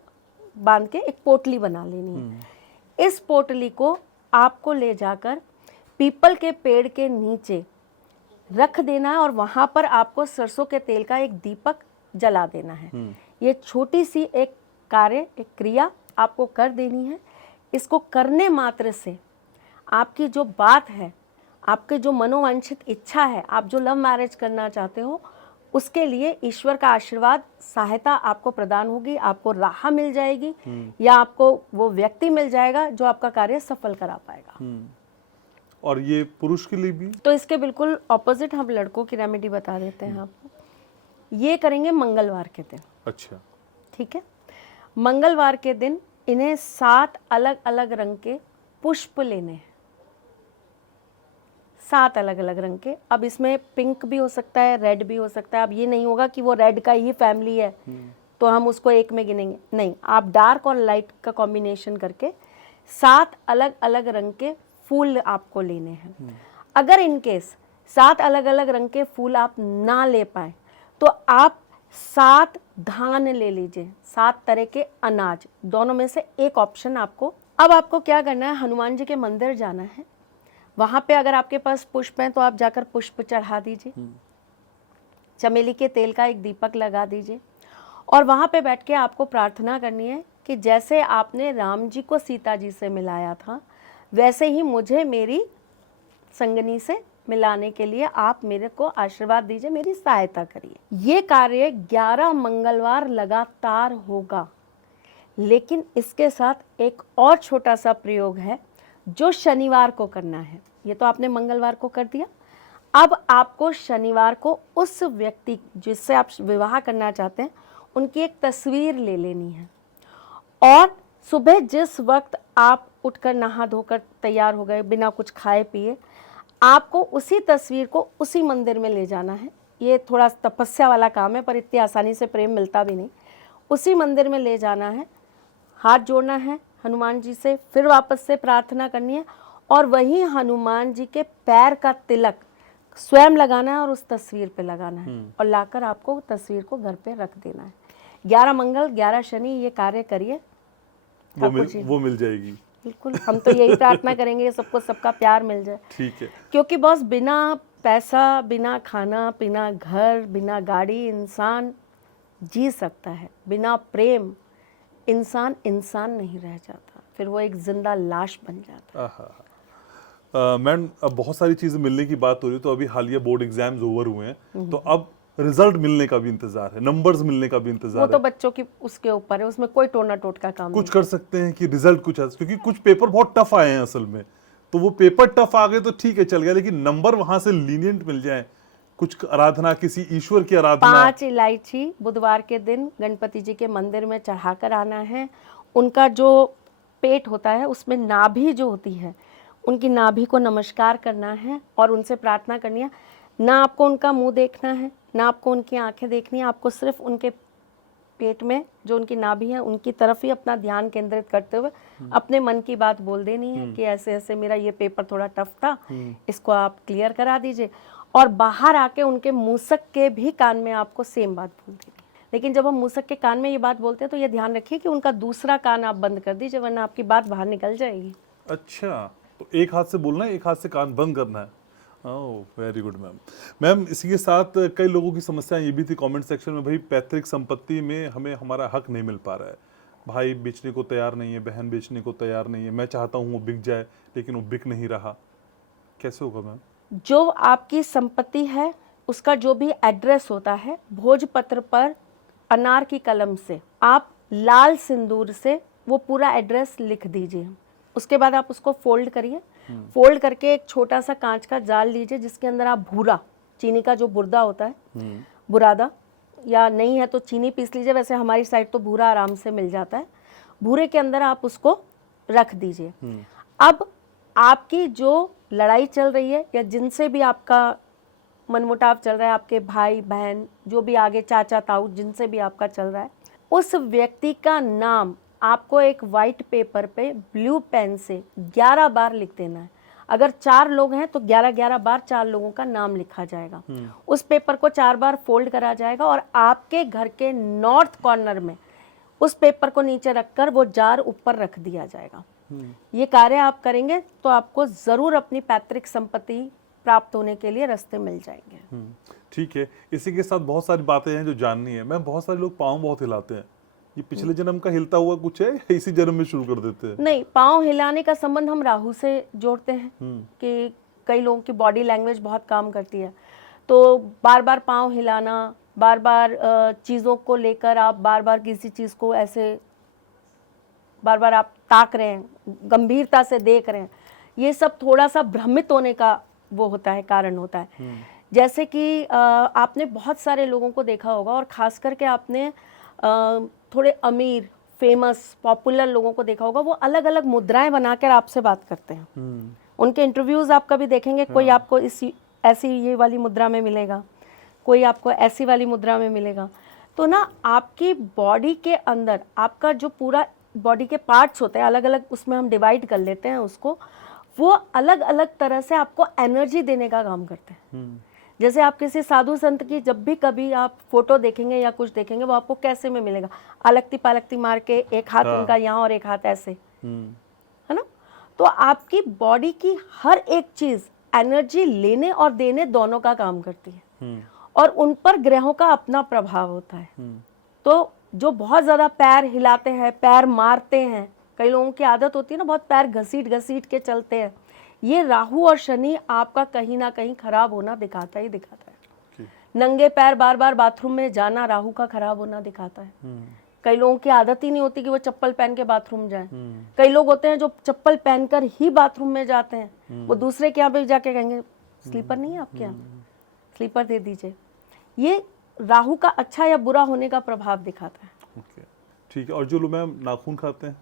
बांध के एक पोटली बना लेनी है। इस पोटली को आपको ले जाकर पीपल के पेड़ के नीचे रख देना है और वहां पर आपको सरसों के तेल का एक दीपक जला देना है। ये छोटी सी एक कार्य, एक क्रिया आपको कर देनी है। इसको करने मात्र से आपकी जो बात है, आपके जो मनोवांछित इच्छा है, आप जो लव मैरिज करना चाहते हो, उसके लिए ईश्वर का आशीर्वाद, सहायता आपको प्रदान होगी, आपको राह मिल जाएगी या आपको वो व्यक्ति मिल जाएगा जो आपका कार्य सफल करा पाएगा। और ये पुरुष के लिए भी? तो इसके बिल्कुल ऑपोजिट हम लड़कों की रेमेडी बता देते हैं आपको। ये करेंगे मंगलवार के दिन। अच्छा, ठीक है। मंगलवार के दिन इन्हें 7 अलग अलग रंग के पुष्प लेने हैं, 7 अलग अलग रंग के। अब इसमें पिंक भी हो सकता है, रेड भी हो सकता है। अब ये नहीं होगा कि वो रेड का ही फैमिली है तो हम उसको एक में गिनेंगे, नहीं, आप डार्क और लाइट का कॉम्बिनेशन करके 7 अलग अलग रंग के फूल आपको लेने हैं। अगर इनकेस 7 अलग अलग रंग के फूल आप ना ले पाए तो आप 7 धान ले लीजिए, 7 तरह के अनाज, दोनों में से एक ऑप्शन आपको। अब आपको क्या करना है, हनुमान जी के मंदिर जाना है। वहां पे अगर आपके पास पुष्प हैं तो आप जाकर पुष्प चढ़ा दीजिए, चमेली के तेल का एक दीपक लगा दीजिए और वहां पे बैठ के आपको प्रार्थना करनी है कि जैसे आपने राम जी को सीता जी से मिलाया था वैसे ही मुझे मेरी संगनी से मिलाने के लिए आप मेरे को आशीर्वाद दीजिए, मेरी सहायता करिए। ये कार्य 11 मंगलवार लगातार होगा, लेकिन इसके साथ एक और छोटा सा प्रयोग है जो शनिवार को करना है। ये तो आपने मंगलवार को कर दिया, अब आपको शनिवार को उस व्यक्ति जिससे आप विवाह करना चाहते हैं उनकी एक तस्वीर ले लेनी है और सुबह जिस वक्त आप उठकर नहा धोकर तैयार हो गए बिना कुछ खाए पिए, आपको उसी तस्वीर को उसी मंदिर में ले जाना है। ये थोड़ा तपस्या वाला काम है पर इतनी आसानी से प्रेम मिलता भी नहीं। उसी मंदिर में ले जाना है, हाथ जोड़ना है हनुमान जी से, फिर वापस से प्रार्थना करनी है और वही हनुमान जी के पैर का तिलक स्वयं लगाना है और उस तस्वीर पे लगाना है और लाकर आपको तस्वीर को घर पे रख देना है। 11 मंगल 11 शनि ये कार्य करिए, वो मिल जाएगी। बिल्कुल, हम तो यही प्रार्थना करेंगे सबको सबका प्यार मिल जाए। ठीक है। क्योंकि बॉस बिना पैसा, बिना खाना पीना, घर, बिना गाड़ी इंसान जी सकता है, बिना प्रेम इंसान नहीं रह जाता, फिर वो एक जिंदा लाश बन जाता है। मैम, अब बहुत सारी चीजें मिलने की बात हो रही है, तो अभी हालिया बोर्ड एग्जाम्स ओवर हुए हैं तो अब रिजल्ट मिलने का भी इंतजार है, नंबर्स मिलने का भी इंतजार है। वो तो बच्चों की उसके ऊपर है, उसमें कोई टोना टोट का काम कुछ कर सकते हैं कि रिजल्ट कुछ, क्योंकि कुछ पेपर बहुत टफ आए हैं असल में, तो वो पेपर टफ आ गए तो ठीक है चल गया, लेकिन नंबर वहां से लीनियंट मिल जाए, कुछ आराधना, किसी ईश्वर की आराधना। 5 इलायची बुधवार के दिन गणपति जी के मंदिर में चढ़ाकर आना है। उनका जो पेट होता है उसमें नाभि जो होती है, उनकी नाभि को नमस्कार करना है और उनसे प्रार्थना करनी है। ना आपको उनका मुंह देखना है, ना आपको उनकी आंखें देखनी है, आपको सिर्फ उनके पेट में जो उनकी नाभि है उनकी तरफ ही अपना ध्यान केंद्रित करते हुए अपने मन की बात बोल देनी है कि ऐसे ऐसे मेरा ये पेपर थोड़ा टफ था, इसको आप क्लियर करा दीजिए। और बाहर आके उनके मूसक के भी कान में आपको सेम बात बोल देनी है। लेकिन जब हम मूसक के कान में ये बात बोलते हैं तो ये ध्यान रखिए कि उनका दूसरा कान आप बंद कर दीजिए, वरना आपकी बात बाहर निकल जाएगी। अच्छा, तो एक हाथ से बोलना है, एक हाथ से कान बंद करना है। Oh very good ma'am. Ma'am इसी के साथ कई लोगों की समस्या ये भी थी कमेंट सेक्शन में, भाई पैतृक संपत्ति में हमें हमारा हक नहीं मिल पा रहा है, भाई बेचने को तैयार नहीं है, बहन बेचने को तैयार नहीं है, मैं चाहता हूँ वो बिक जाए लेकिन वो बिक नहीं रहा, कैसे होगा मैम? जो आपकी संपत्ति है उसका जो भी एड्रेस होता है, भोजपत्र पर अनार की कलम से आप लाल सिंदूर से वो पूरा एड्रेस लिख दीजिए। उसके बाद आप उसको फोल्ड करिए, फोल्ड करके एक छोटा सा कांच का जाल लीजिए जिसके अंदर आप भूरा, चीनी का जो बुरदा होता है, बुरादा, या नहीं है तो चीनी पीस लीजिए, वैसे हमारी साइड तो भूरा आराम से मिल जाता है, भूरे के अंदर आप उसको रख दीजिए। अब आपकी जो लड़ाई चल रही है या जिनसे भी आपका मनमुटाव चल रहा है, आपके भाई बहन जो भी आगे चाचा ताऊ जिनसे भी आपका चल रहा है, उस व्यक्ति का नाम आपको एक वाइट पेपर पे ब्लू पेन से 11 बार लिख देना है। अगर 4 लोग हैं तो 11-11 बार 4 लोगों का नाम लिखा जाएगा। उस पेपर को 4 बार फोल्ड करा जाएगा और आपके घर के नॉर्थ कॉर्नर में उस पेपर को नीचे रखकर वो जार ऊपर रख दिया जाएगा। ये कार्य आप करेंगे तो आपको जरूर अपनी पैतृक संपत्ति प्राप्त होने के लिए रास्ते मिल जाएंगे। ठीक है, इसी के साथ बहुत सारी बातें हैं जो जाननी है। मैं बहुत सारे लोग पाँव बहुत हिलाते हैं, ये पिछले जन्म का हिलता हुआ कुछ है या इसी जन्म में शुरू कर देते हैं? नहीं, पाँव हिलाने का संबंध हम राहु से जोड़ते हैं कि कई लोगों की बॉडी लैंग्वेज बहुत काम करती है, तो बार बार पाँव हिलाना, बार बार चीज़ों को लेकर आप बार बार किसी चीज़ को ऐसे बार बार आप ताक रहे हैं, गंभीरता से देख रहे हैं, ये सब थोड़ा सा भ्रमित होने का वो होता है, कारण होता है। जैसे कि आपने बहुत सारे लोगों को देखा होगा और ख़ास करके आपने थोड़े अमीर, फेमस, पॉपुलर लोगों को देखा होगा, वो अलग अलग मुद्राएं बनाकर आपसे बात करते हैं। उनके इंटरव्यूज़ आप कभी देखेंगे, कोई आपको ऐसी ये वाली मुद्रा में मिलेगा, कोई आपको ऐसी वाली मुद्रा में मिलेगा। तो ना आपकी बॉडी के अंदर आपका जो पूरा बॉडी के पार्ट्स होते हैं अलग अलग, उसमें हम डिवाइड कर लेते हैं उसको, वो अलग अलग तरह से आपको एनर्जी देने का काम करते हैं। जैसे आप किसी साधु संत की जब भी कभी आप फोटो देखेंगे या कुछ देखेंगे, वो आपको कैसे में मिलेगा, अलगती पालगती मार के एक हाथ उनका यहाँ और एक हाथ ऐसे, है ना। तो आपकी बॉडी की हर एक चीज एनर्जी लेने और देने दोनों का काम करती है और उन पर ग्रहों का अपना प्रभाव होता है। तो जो बहुत ज्यादा पैर हिलाते हैं, पैर मारते हैं, कई लोगों की आदत होती है ना बहुत पैर घसीट घसीट के चलते हैं, ये राहु और शनि आपका कहीं ना कहीं खराब होना दिखाता ही दिखाता है। नंगे पैर बार बार बाथरूम में जाना राहु का खराब होना दिखाता है। कई लोगों की आदत ही नहीं होती कि वो चप्पल पहन के बाथरूम जाएं। कई लोग होते हैं जो चप्पल पहनकर ही बाथरूम में जाते हैं, वो दूसरे के यहाँ पे जाके कहेंगे स्लीपर नहीं है आपके यहाँ, स्लीपर दे दीजिए। ये राहु का अच्छा या बुरा होने का प्रभाव दिखाता है। ठीक है, और जो लोग मैम नाखून खाते हैं,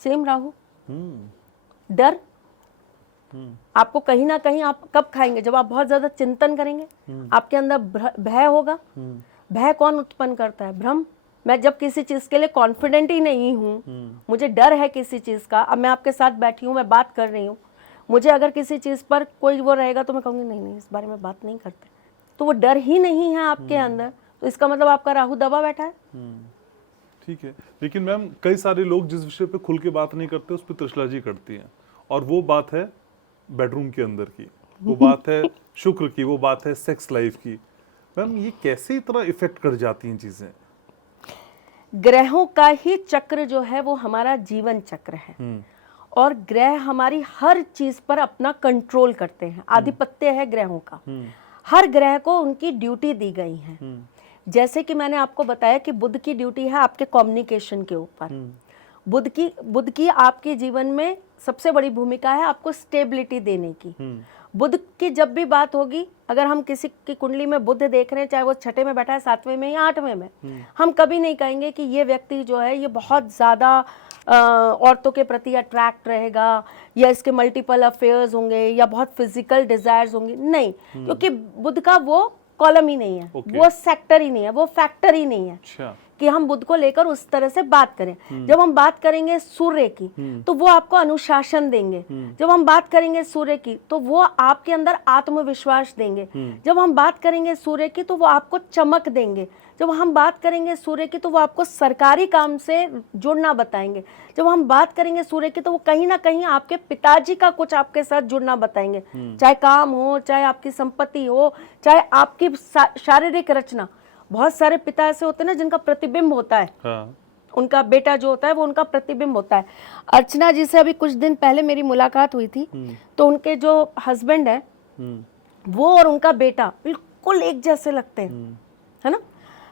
सेम राहु। डर आपको कहीं ना कहीं, आप कब खाएंगे, जब आप बहुत ज्यादा चिंतन करेंगे, आपके अंदर भय होगा। भय कौन उत्पन्न करता है? भ्रम। मैं जब किसी चीज के लिए कॉन्फिडेंट ही नहीं हूँ, मुझे डर है किसी चीज का, अब मैं आपके साथ बैठी हूँ, मैं बात कर रही हूँ, मुझे अगर किसी चीज पर कोई वो रहेगा तो मैं कहूँगी नहीं नहीं इस बारे में बात नहीं करते, तो वो डर ही नहीं है आपके अंदर, तो इसका मतलब आपका राहु दबा बैठा है। ठीक है, लेकिन मैम कई सारे लोग जिस विषय पे खुल के बात नहीं करते उस पर त्रिशलाजी करती हैं, और वो बात है बेडरूम के अंदर की, वो बात है शुक्र की, वो बात है सेक्स लाइफ की। मैम ये कैसे इतना इफेक्ट कर जाती हैं चीजें? ग्रहों का ही चक्र जो है वो हमारा जीवन चक्र है, और ग्रह हमारी हर चीज पर अपना कंट्रोल करते हैं, आधिपत्य है ग्रहों का। हर ग्रह को उनकी ड्यूटी दी गई है। जैसे कि मैंने आपको बताया कि बुध की ड्यूटी है आपके कम्युनिकेशन के ऊपर। बुध की आपके जीवन में सबसे बड़ी भूमिका है आपको स्टेबिलिटी देने की। बुध की जब भी बात होगी, अगर हम किसी की कुंडली में बुध देख रहे हैं, चाहे वो छठे में बैठा है, 7वें में या 8वें में, हम कभी नहीं कहेंगे कि ये व्यक्ति जो है ये बहुत ज्यादा औरतों के प्रति अट्रैक्ट रहेगा, या इसके मल्टीपल अफेयर्स होंगे, या बहुत फिजिकल डिजायर्स होंगी। नहीं, क्योंकि बुध का वो कॉलम ही नहीं है, वो सेक्टर ही नहीं है, वो फैक्टर ही नहीं है। अच्छा। कि हम बुध को लेकर उस तरह से बात करें। जब हम बात करेंगे सूर्य की तो वो आपको अनुशासन देंगे। जब हम बात करेंगे सूर्य की तो वो आपके अंदर आत्मविश्वास देंगे। जब हम बात करेंगे सूर्य की तो वो आपको चमक देंगे। जब हम बात करेंगे सूर्य की तो वो आपको सरकारी काम से जुड़ना बताएंगे। जब हम बात करेंगे सूर्य की तो वो कहीं ना कहीं आपके पिताजी का कुछ आपके साथ जुड़ना बताएंगे, चाहे काम हो, चाहे आपकी संपत्ति हो, चाहे आपकी शारीरिक रचना। बहुत सारे पिता ऐसे होते हैं ना जिनका प्रतिबिंब होता है, हाँ। उनका बेटा जो होता है वो उनका प्रतिबिंब होता है। अर्चना जी से अभी कुछ दिन पहले मेरी मुलाकात हुई थी, तो उनके जो हस्बैंड है वो और उनका बेटा बिल्कुल एक जैसे लगते हैं, है ना।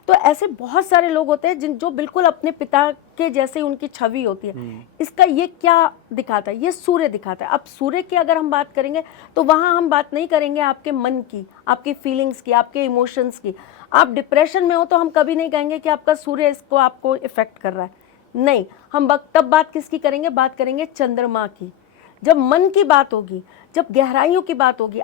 तो ऐसे बहुत सारे लोग होते हैं जिन जो बिल्कुल अपने पिता के जैसे उनकी छवि होती है। इसका ये क्या दिखाता है? ये सूर्य दिखाता है। अब सूर्य की अगर हम बात करेंगे तो वहां हम बात नहीं करेंगे आपके मन की, आपकी फीलिंग्स की, आपके इमोशंस की। आप डिप्रेशन में हो तो हम कभी नहीं कहेंगे कि आपका सूर्य इसको आपको इफेक्ट कर रहा है, नहीं। हम तब बात किसकी करेंगे? बात करेंगे चंद्रमा की। जब मन की बात होगी, जब गहराइयों की बात होगी,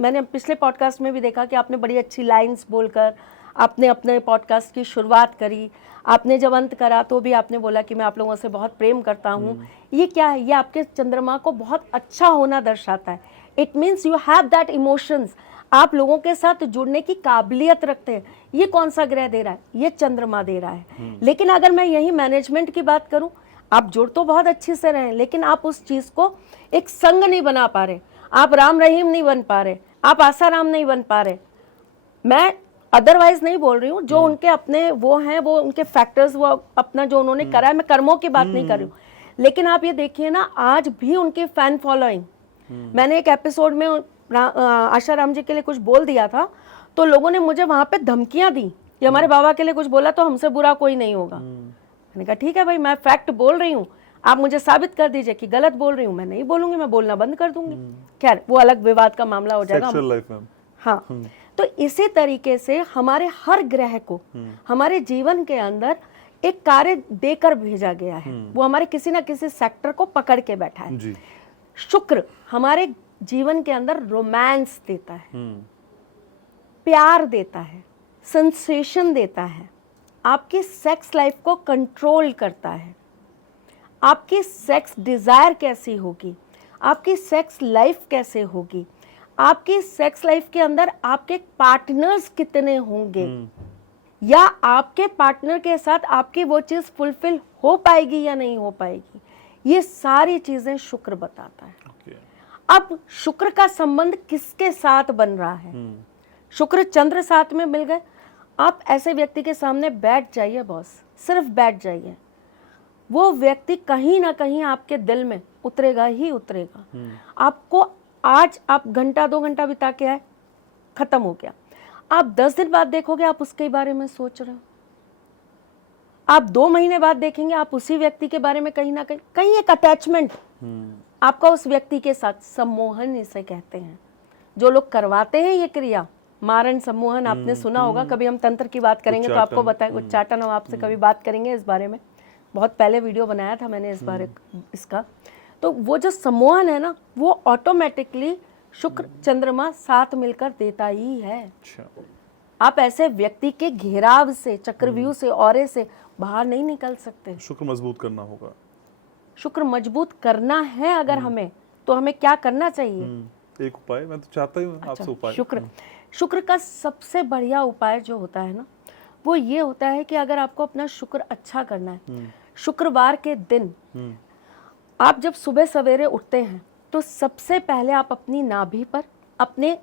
मैंने पिछले पॉडकास्ट में भी देखा कि आपने बड़ी अच्छी लाइंस बोलकर आपने अपने पॉडकास्ट की शुरुआत करी। आपने जब अंत करा तो भी आपने बोला कि मैं आप लोगों से बहुत प्रेम करता हूँ। ये क्या है? ये आपके चंद्रमा को बहुत अच्छा होना दर्शाता है। It means you have that emotions, आप लोगों के साथ जुड़ने की काबिलियत रखते हैं। ये कौन सा ग्रह दे रहा है? ये चंद्रमा दे रहा है। लेकिन अगर मैं यही मैनेजमेंट की बात करूं, आप जुड़ तो बहुत अच्छे से रहे, लेकिन आप उस चीज को एक संग नहीं बना पा रहे, आप राम रहीम नहीं बन पा रहे, आप आसाराम नहीं बन पा रहे। मैं अदरवाइज नहीं बोल रही हूँ, जो उनके अपने वो हैं, वो उनके फैक्टर्स, वो अपना जो उन्होंने करा है, मैं कर्मों की बात नहीं कर रही हूँ। लेकिन आप ये देखिए ना, आज भी उनकी फैन फॉलोइंग, मैंने एक एपिसोड में आशाराम जी के लिए कुछ बोल दिया था तो लोगों ने मुझे वहां पे धमकियां दी कि हमारे बाबा के लिए कुछ बोला तो हमसे बुरा कोई नहीं होगा। मैंने कहा ठीक है भाई, मैं फैक्ट बोल रही हूँ, आप मुझे साबित कर दीजिए कि गलत बोल रही हूँ। मैं नहीं बोलूंगी, मैं बोलना बंद कर दूंगी। खैर वो अलग विवाद का मामला हो जाएगा। सेक्सुअल लाइफ में। हाँ, तो इसी तरीके से हमारे हर ग्रह को हमारे जीवन के अंदर एक कार्य देकर भेजा गया है। वो हमारे किसी ना किसी सेक्टर को पकड़ के बैठा है जी। शुक्र हमारे जीवन के अंदर रोमांस देता है, प्यार देता है, सेंसेशन देता है, आपकी सेक्स लाइफ को कंट्रोल करता है। आपकी सेक्स डिजायर कैसी होगी, आपकी सेक्स लाइफ कैसे होगी, आपकी सेक्स लाइफ के अंदर आपके पार्टनर्स कितने होंगे, या आपके पार्टनर के साथ आपकी वो चीज फुलफिल हो पाएगी या नहीं हो पाएगी, ये सारी चीजें शुक्र बताता है। अब शुक्र का संबंध किसके साथ बन रहा है? शुक्र चंद्र साथ में मिल गए। आप ऐसे व्यक्ति के सामने बैठ जाइए बॉस, सिर्फ बैठ जाइए, वो व्यक्ति कहीं ना कहीं आपके दिल में उतरेगा ही उतरेगा। आपको आज आप घंटा 2 घंटा बिता के आए, खत्म हो गया। आप 10 दिन बाद देखोगे, आप उसके बारे में सोच रहे हो। आप 2 महीने बाद देखेंगे, आप उसी व्यक्ति के बारे में कहीं ना कहीं एक अटैचमेंट आपका उस व्यक्ति के साथ, सम्मोहन इसे कहते हैं। जो लोग करवाते हैं ये क्रिया, मारण सम्मोहन, आपने सुना होगा। कभी हम तंत्र की बात करेंगे तो आपको बताएं, उच्चाटन, हम आपसे कभी बात करेंगे इस बारे में। बहुत पहले वीडियो बनाया था मैंने इस बारे इसका। तो वो जो सम्मोहन है ना, वो ऑटोमेटिकली शुक्र चंद्रमा साथ मिलकर देता ही है। आप ऐसे व्यक्ति के घेराव से, चक्रव्यूह से, औरे से बाहर नहीं निकल सकते। शुक्र मजबूत करना होगा। शुक्र मजबूत करना है अगर हमें, तो हमें क्या करना चाहिए? एक उपाय मैं तो चाहता हूँ आपसे उपाय। शुक्र का सबसे बढ़िया उपाय जो होता है ना, वो ये होता है कि अगर आपको अपना शुक्र अच्छा करना है, शुक्रवार के दिन आप जब सुबह सवेरे उठते हैं तो सबसे पहले आप अपनी नाभि पर, अपने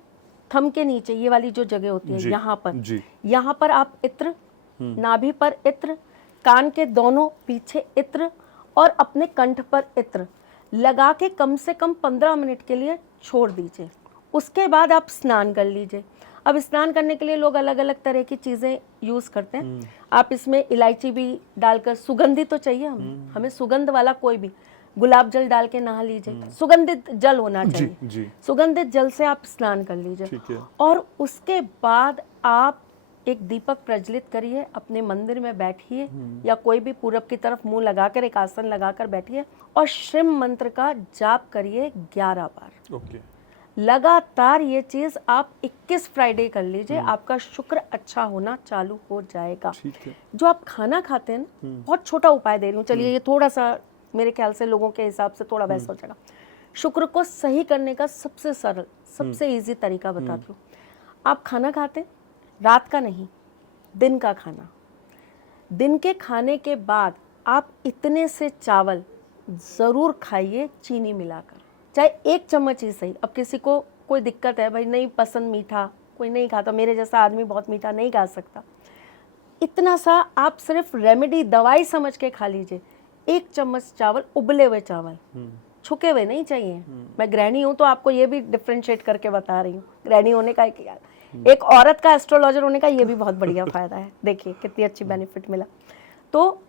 थंब के नीचे, ये वाली जो जगह होती है यहाँ पर आप इत्र, नाभि पर इत्र, कान के दोनों पीछे इत्र और अपने कंठ पर इत्र लगा के कम से कम 15 मिनट के लिए छोड़ दीजिए। उसके बाद आप स्नान कर लीजिए। अब स्नान करने के लिए लोग अलग अलग तरह की चीज़ें यूज़ करते हैं। आप इसमें इलायची भी डालकर, सुगंधित तो चाहिए हमें सुगंध वाला कोई भी, गुलाब जल डाल के नहा लीजिए। सुगंधित जल होना चाहिए। सुगंधित जल से आप स्नान कर लीजिए और उसके बाद आप एक दीपक प्रज्वलित करिए, अपने मंदिर में बैठिए या कोई भी पूरब की तरफ मुंह लगाकर एक आसन लगाकर बैठिए और श्रीम मंत्र का जाप करिए 11 बार। लगातार ये चीज आप 21 फ्राइडे कर लीजिए, आपका शुक्र अच्छा होना चालू हो जाएगा। जो आप खाना खाते हैं ना, बहुत छोटा उपाय दे रही हूँ, चलिए ये थोड़ा सा मेरे ख्याल से लोगों के हिसाब से थोड़ा बहस हो जाएगा। शुक्र को सही करने का सबसे सरल, सबसे इजी तरीका बताती हूँ। आप खाना खाते, रात का नहीं, दिन का खाना, दिन के खाने के बाद आप इतने से चावल ज़रूर खाइए चीनी मिलाकर, चाहे 1 चम्मच ही सही। अब किसी को कोई दिक्कत है, भाई नहीं पसंद मीठा, कोई नहीं खाता, मेरे जैसा आदमी बहुत मीठा नहीं खा सकता, इतना सा आप सिर्फ रेमेडी दवाई समझ के खा लीजिए। 1 चम्मच चावल, उबले हुए चावल, छुके हुए नहीं चाहिए। मैं गृहिणी हूँ तो आपको ये भी डिफ्रेंशिएट करके बता रही हूँ। गृहिणी होने का एक औरत का एस्ट्रोलॉजर होने का ये भी बहुत बढ़िया फायदा है। देखिए कितनी अच्छी बेनिफिट मिला। तो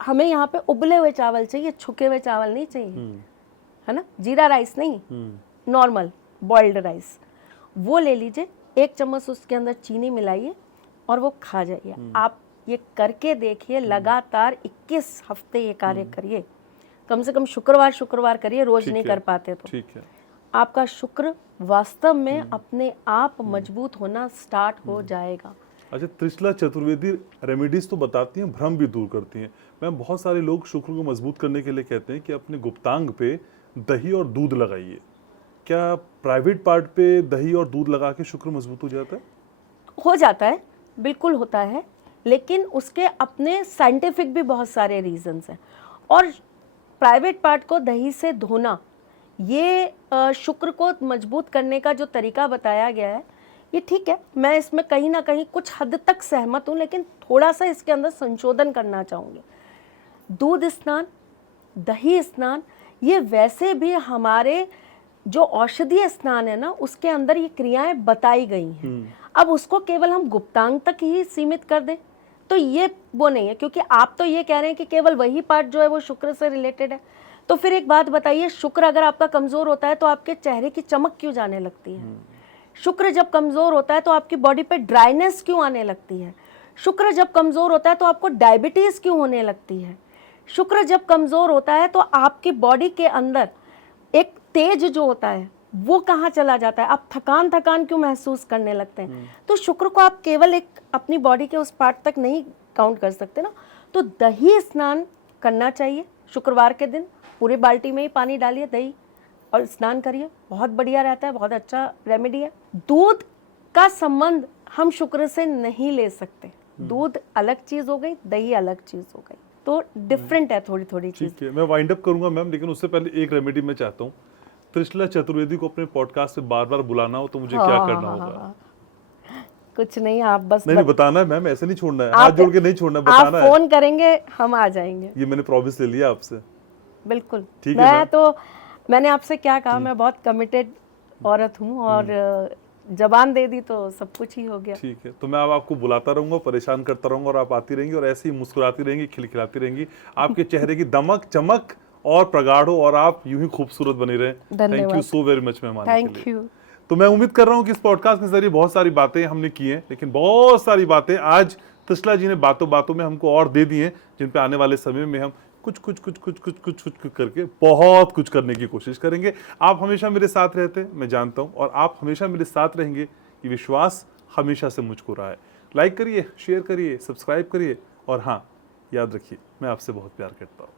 हमें यहाँ पे उबले हुए चावल चाहिए, छुके हुए चावल नहीं चाहिए, है ना। जीरा राइस नहीं, नॉर्मल बॉइल्ड राइस वो ले लीजिए, 1 चम्मच उसके अंदर चीनी मिलाइए और वो खा जाइए। आप ये करके देखिए, लगातार 21 हफ्ते ये कार्य करिए, कम से कम शुक्रवार करिए, रोज नहीं कर पाते तो ठीक है। आपका शुक्र वास्तव में अपने आप मजबूत होना स्टार्ट हो जाएगा। अच्छा, त्रिशला चतुर्वेदी रेमेडीज तो बताती हैं, भ्रम भी दूर करती हैं। मैम, बहुत सारे लोग शुक्र को मजबूत करने के लिए कहते हैं कि अपने गुप्तांग पे दही और दूध लगाइए। क्या प्राइवेट पार्ट पे दही और दूध लगा के शुक्र मजबूत हो जाता है? हो जाता है, बिल्कुल होता है, लेकिन उसके अपने साइंटिफिक भी बहुत सारे रीजंस हैं। और प्राइवेट पार्ट को दही से धोना, ये शुक्र को मजबूत करने का जो तरीका बताया गया है, ये ठीक है, मैं इसमें कहीं ना कहीं कुछ हद तक सहमत हूँ, लेकिन थोड़ा सा इसके अंदर संशोधन करना चाहूँगी। दूध स्नान, दही स्नान, ये वैसे भी हमारे जो औषधीय स्नान है ना, उसके अंदर ये क्रियाएं बताई गई हैं। अब उसको केवल हम गुप्तांग तक ही सीमित कर दें तो ये वो नहीं है, क्योंकि आप तो ये कह रहे हैं कि केवल वही पार्ट जो है वो शुक्र से रिलेटेड है। तो फिर एक बात बताइए, शुक्र अगर आपका कमजोर होता है तो आपके चेहरे की चमक क्यों जाने लगती है? शुक्र जब कमजोर होता है तो आपकी बॉडी पे ड्राइनेस क्यों आने लगती है? शुक्र जब कमजोर होता है तो आपको डायबिटीज क्यों होने लगती है? शुक्र जब कमजोर होता है तो आपकी बॉडी के अंदर एक तेज जो होता है वो कहाँ चला जाता है? आप थकान क्यों महसूस करने लगते हैं? तो शुक्र को आप केवल एक अपनी बॉडी के उस पार्ट तक नहीं काउंट कर सकते ना। तो दही स्नान करना चाहिए शुक्रवार के दिन, पूरे बाल्टी में ही पानी डालिए दही और स्नान करिए, बहुत बढ़िया रहता है, बहुत अच्छा रेमेडी है। दूध का संबंध हम शुक्र से नहीं ले सकते, दूध अलग चीज हो गई, दही अलग चीज हो गई, तो डिफरेंट है थोड़ी चीज। ठीक है, मैं वाइंड अप करूंगा मैम, लेकिन उससे पहले एक रेमेडी मैं चाहता हूँ। त्रिशला चतुर्वेदी को अपने पॉडकास्ट पे बार बुलाना हो तो मुझे क्या करना होगा? कुछ नहीं, आप बस नहीं बताना है मैम, ऐसे नहीं छोड़ना है, हाथ जोड़ के नहीं छोड़ना, बताना है। आप फोन करेंगे, हम आ जाएंगे। ये मैंने प्रॉमिस ले लिया आपसे। बिल्कुल, ठीक है। मैंने आपसे क्या कहा, मैं बहुत कमिटेड औरत हूँ और जबान दे दी तो सब कुछ ही हो गया। ठीक है, तो मैं अब आपको बुलाता रहूंगा, परेशान करता रहूंगा और आप आती रहेंगी और ऐसे ही मुस्कुराती रहेंगी, खिलखिलाती रहेंगी। आपके चेहरे की दमक चमक और प्रगाढ़ हो और आप यूं ही खूबसूरत बनी रहे। Thank you so very much मेहमान। Thank you. तो मैं उम्मीद कर रहा हूं कि इस पॉडकास्ट के जरिए बहुत सारी बातें हमने की हैं, लेकिन बहुत सारी बातें आज त्रिशला जी ने बातों में हमको और दे दी हैं, जिन पे आने वाले समय में हम कुछ करके बहुत कुछ करने की कोशिश करेंगे। आप हमेशा मेरे साथ रहते हैं, मैं जानता हूं, और आप हमेशा मेरे साथ रहेंगे, ये विश्वास हमेशा से मुझको रहा है। लाइक करिए, शेयर करिए, सब्सक्राइब करिए, और हाँ, याद रखिए, मैं आपसे बहुत प्यार करता हूँ।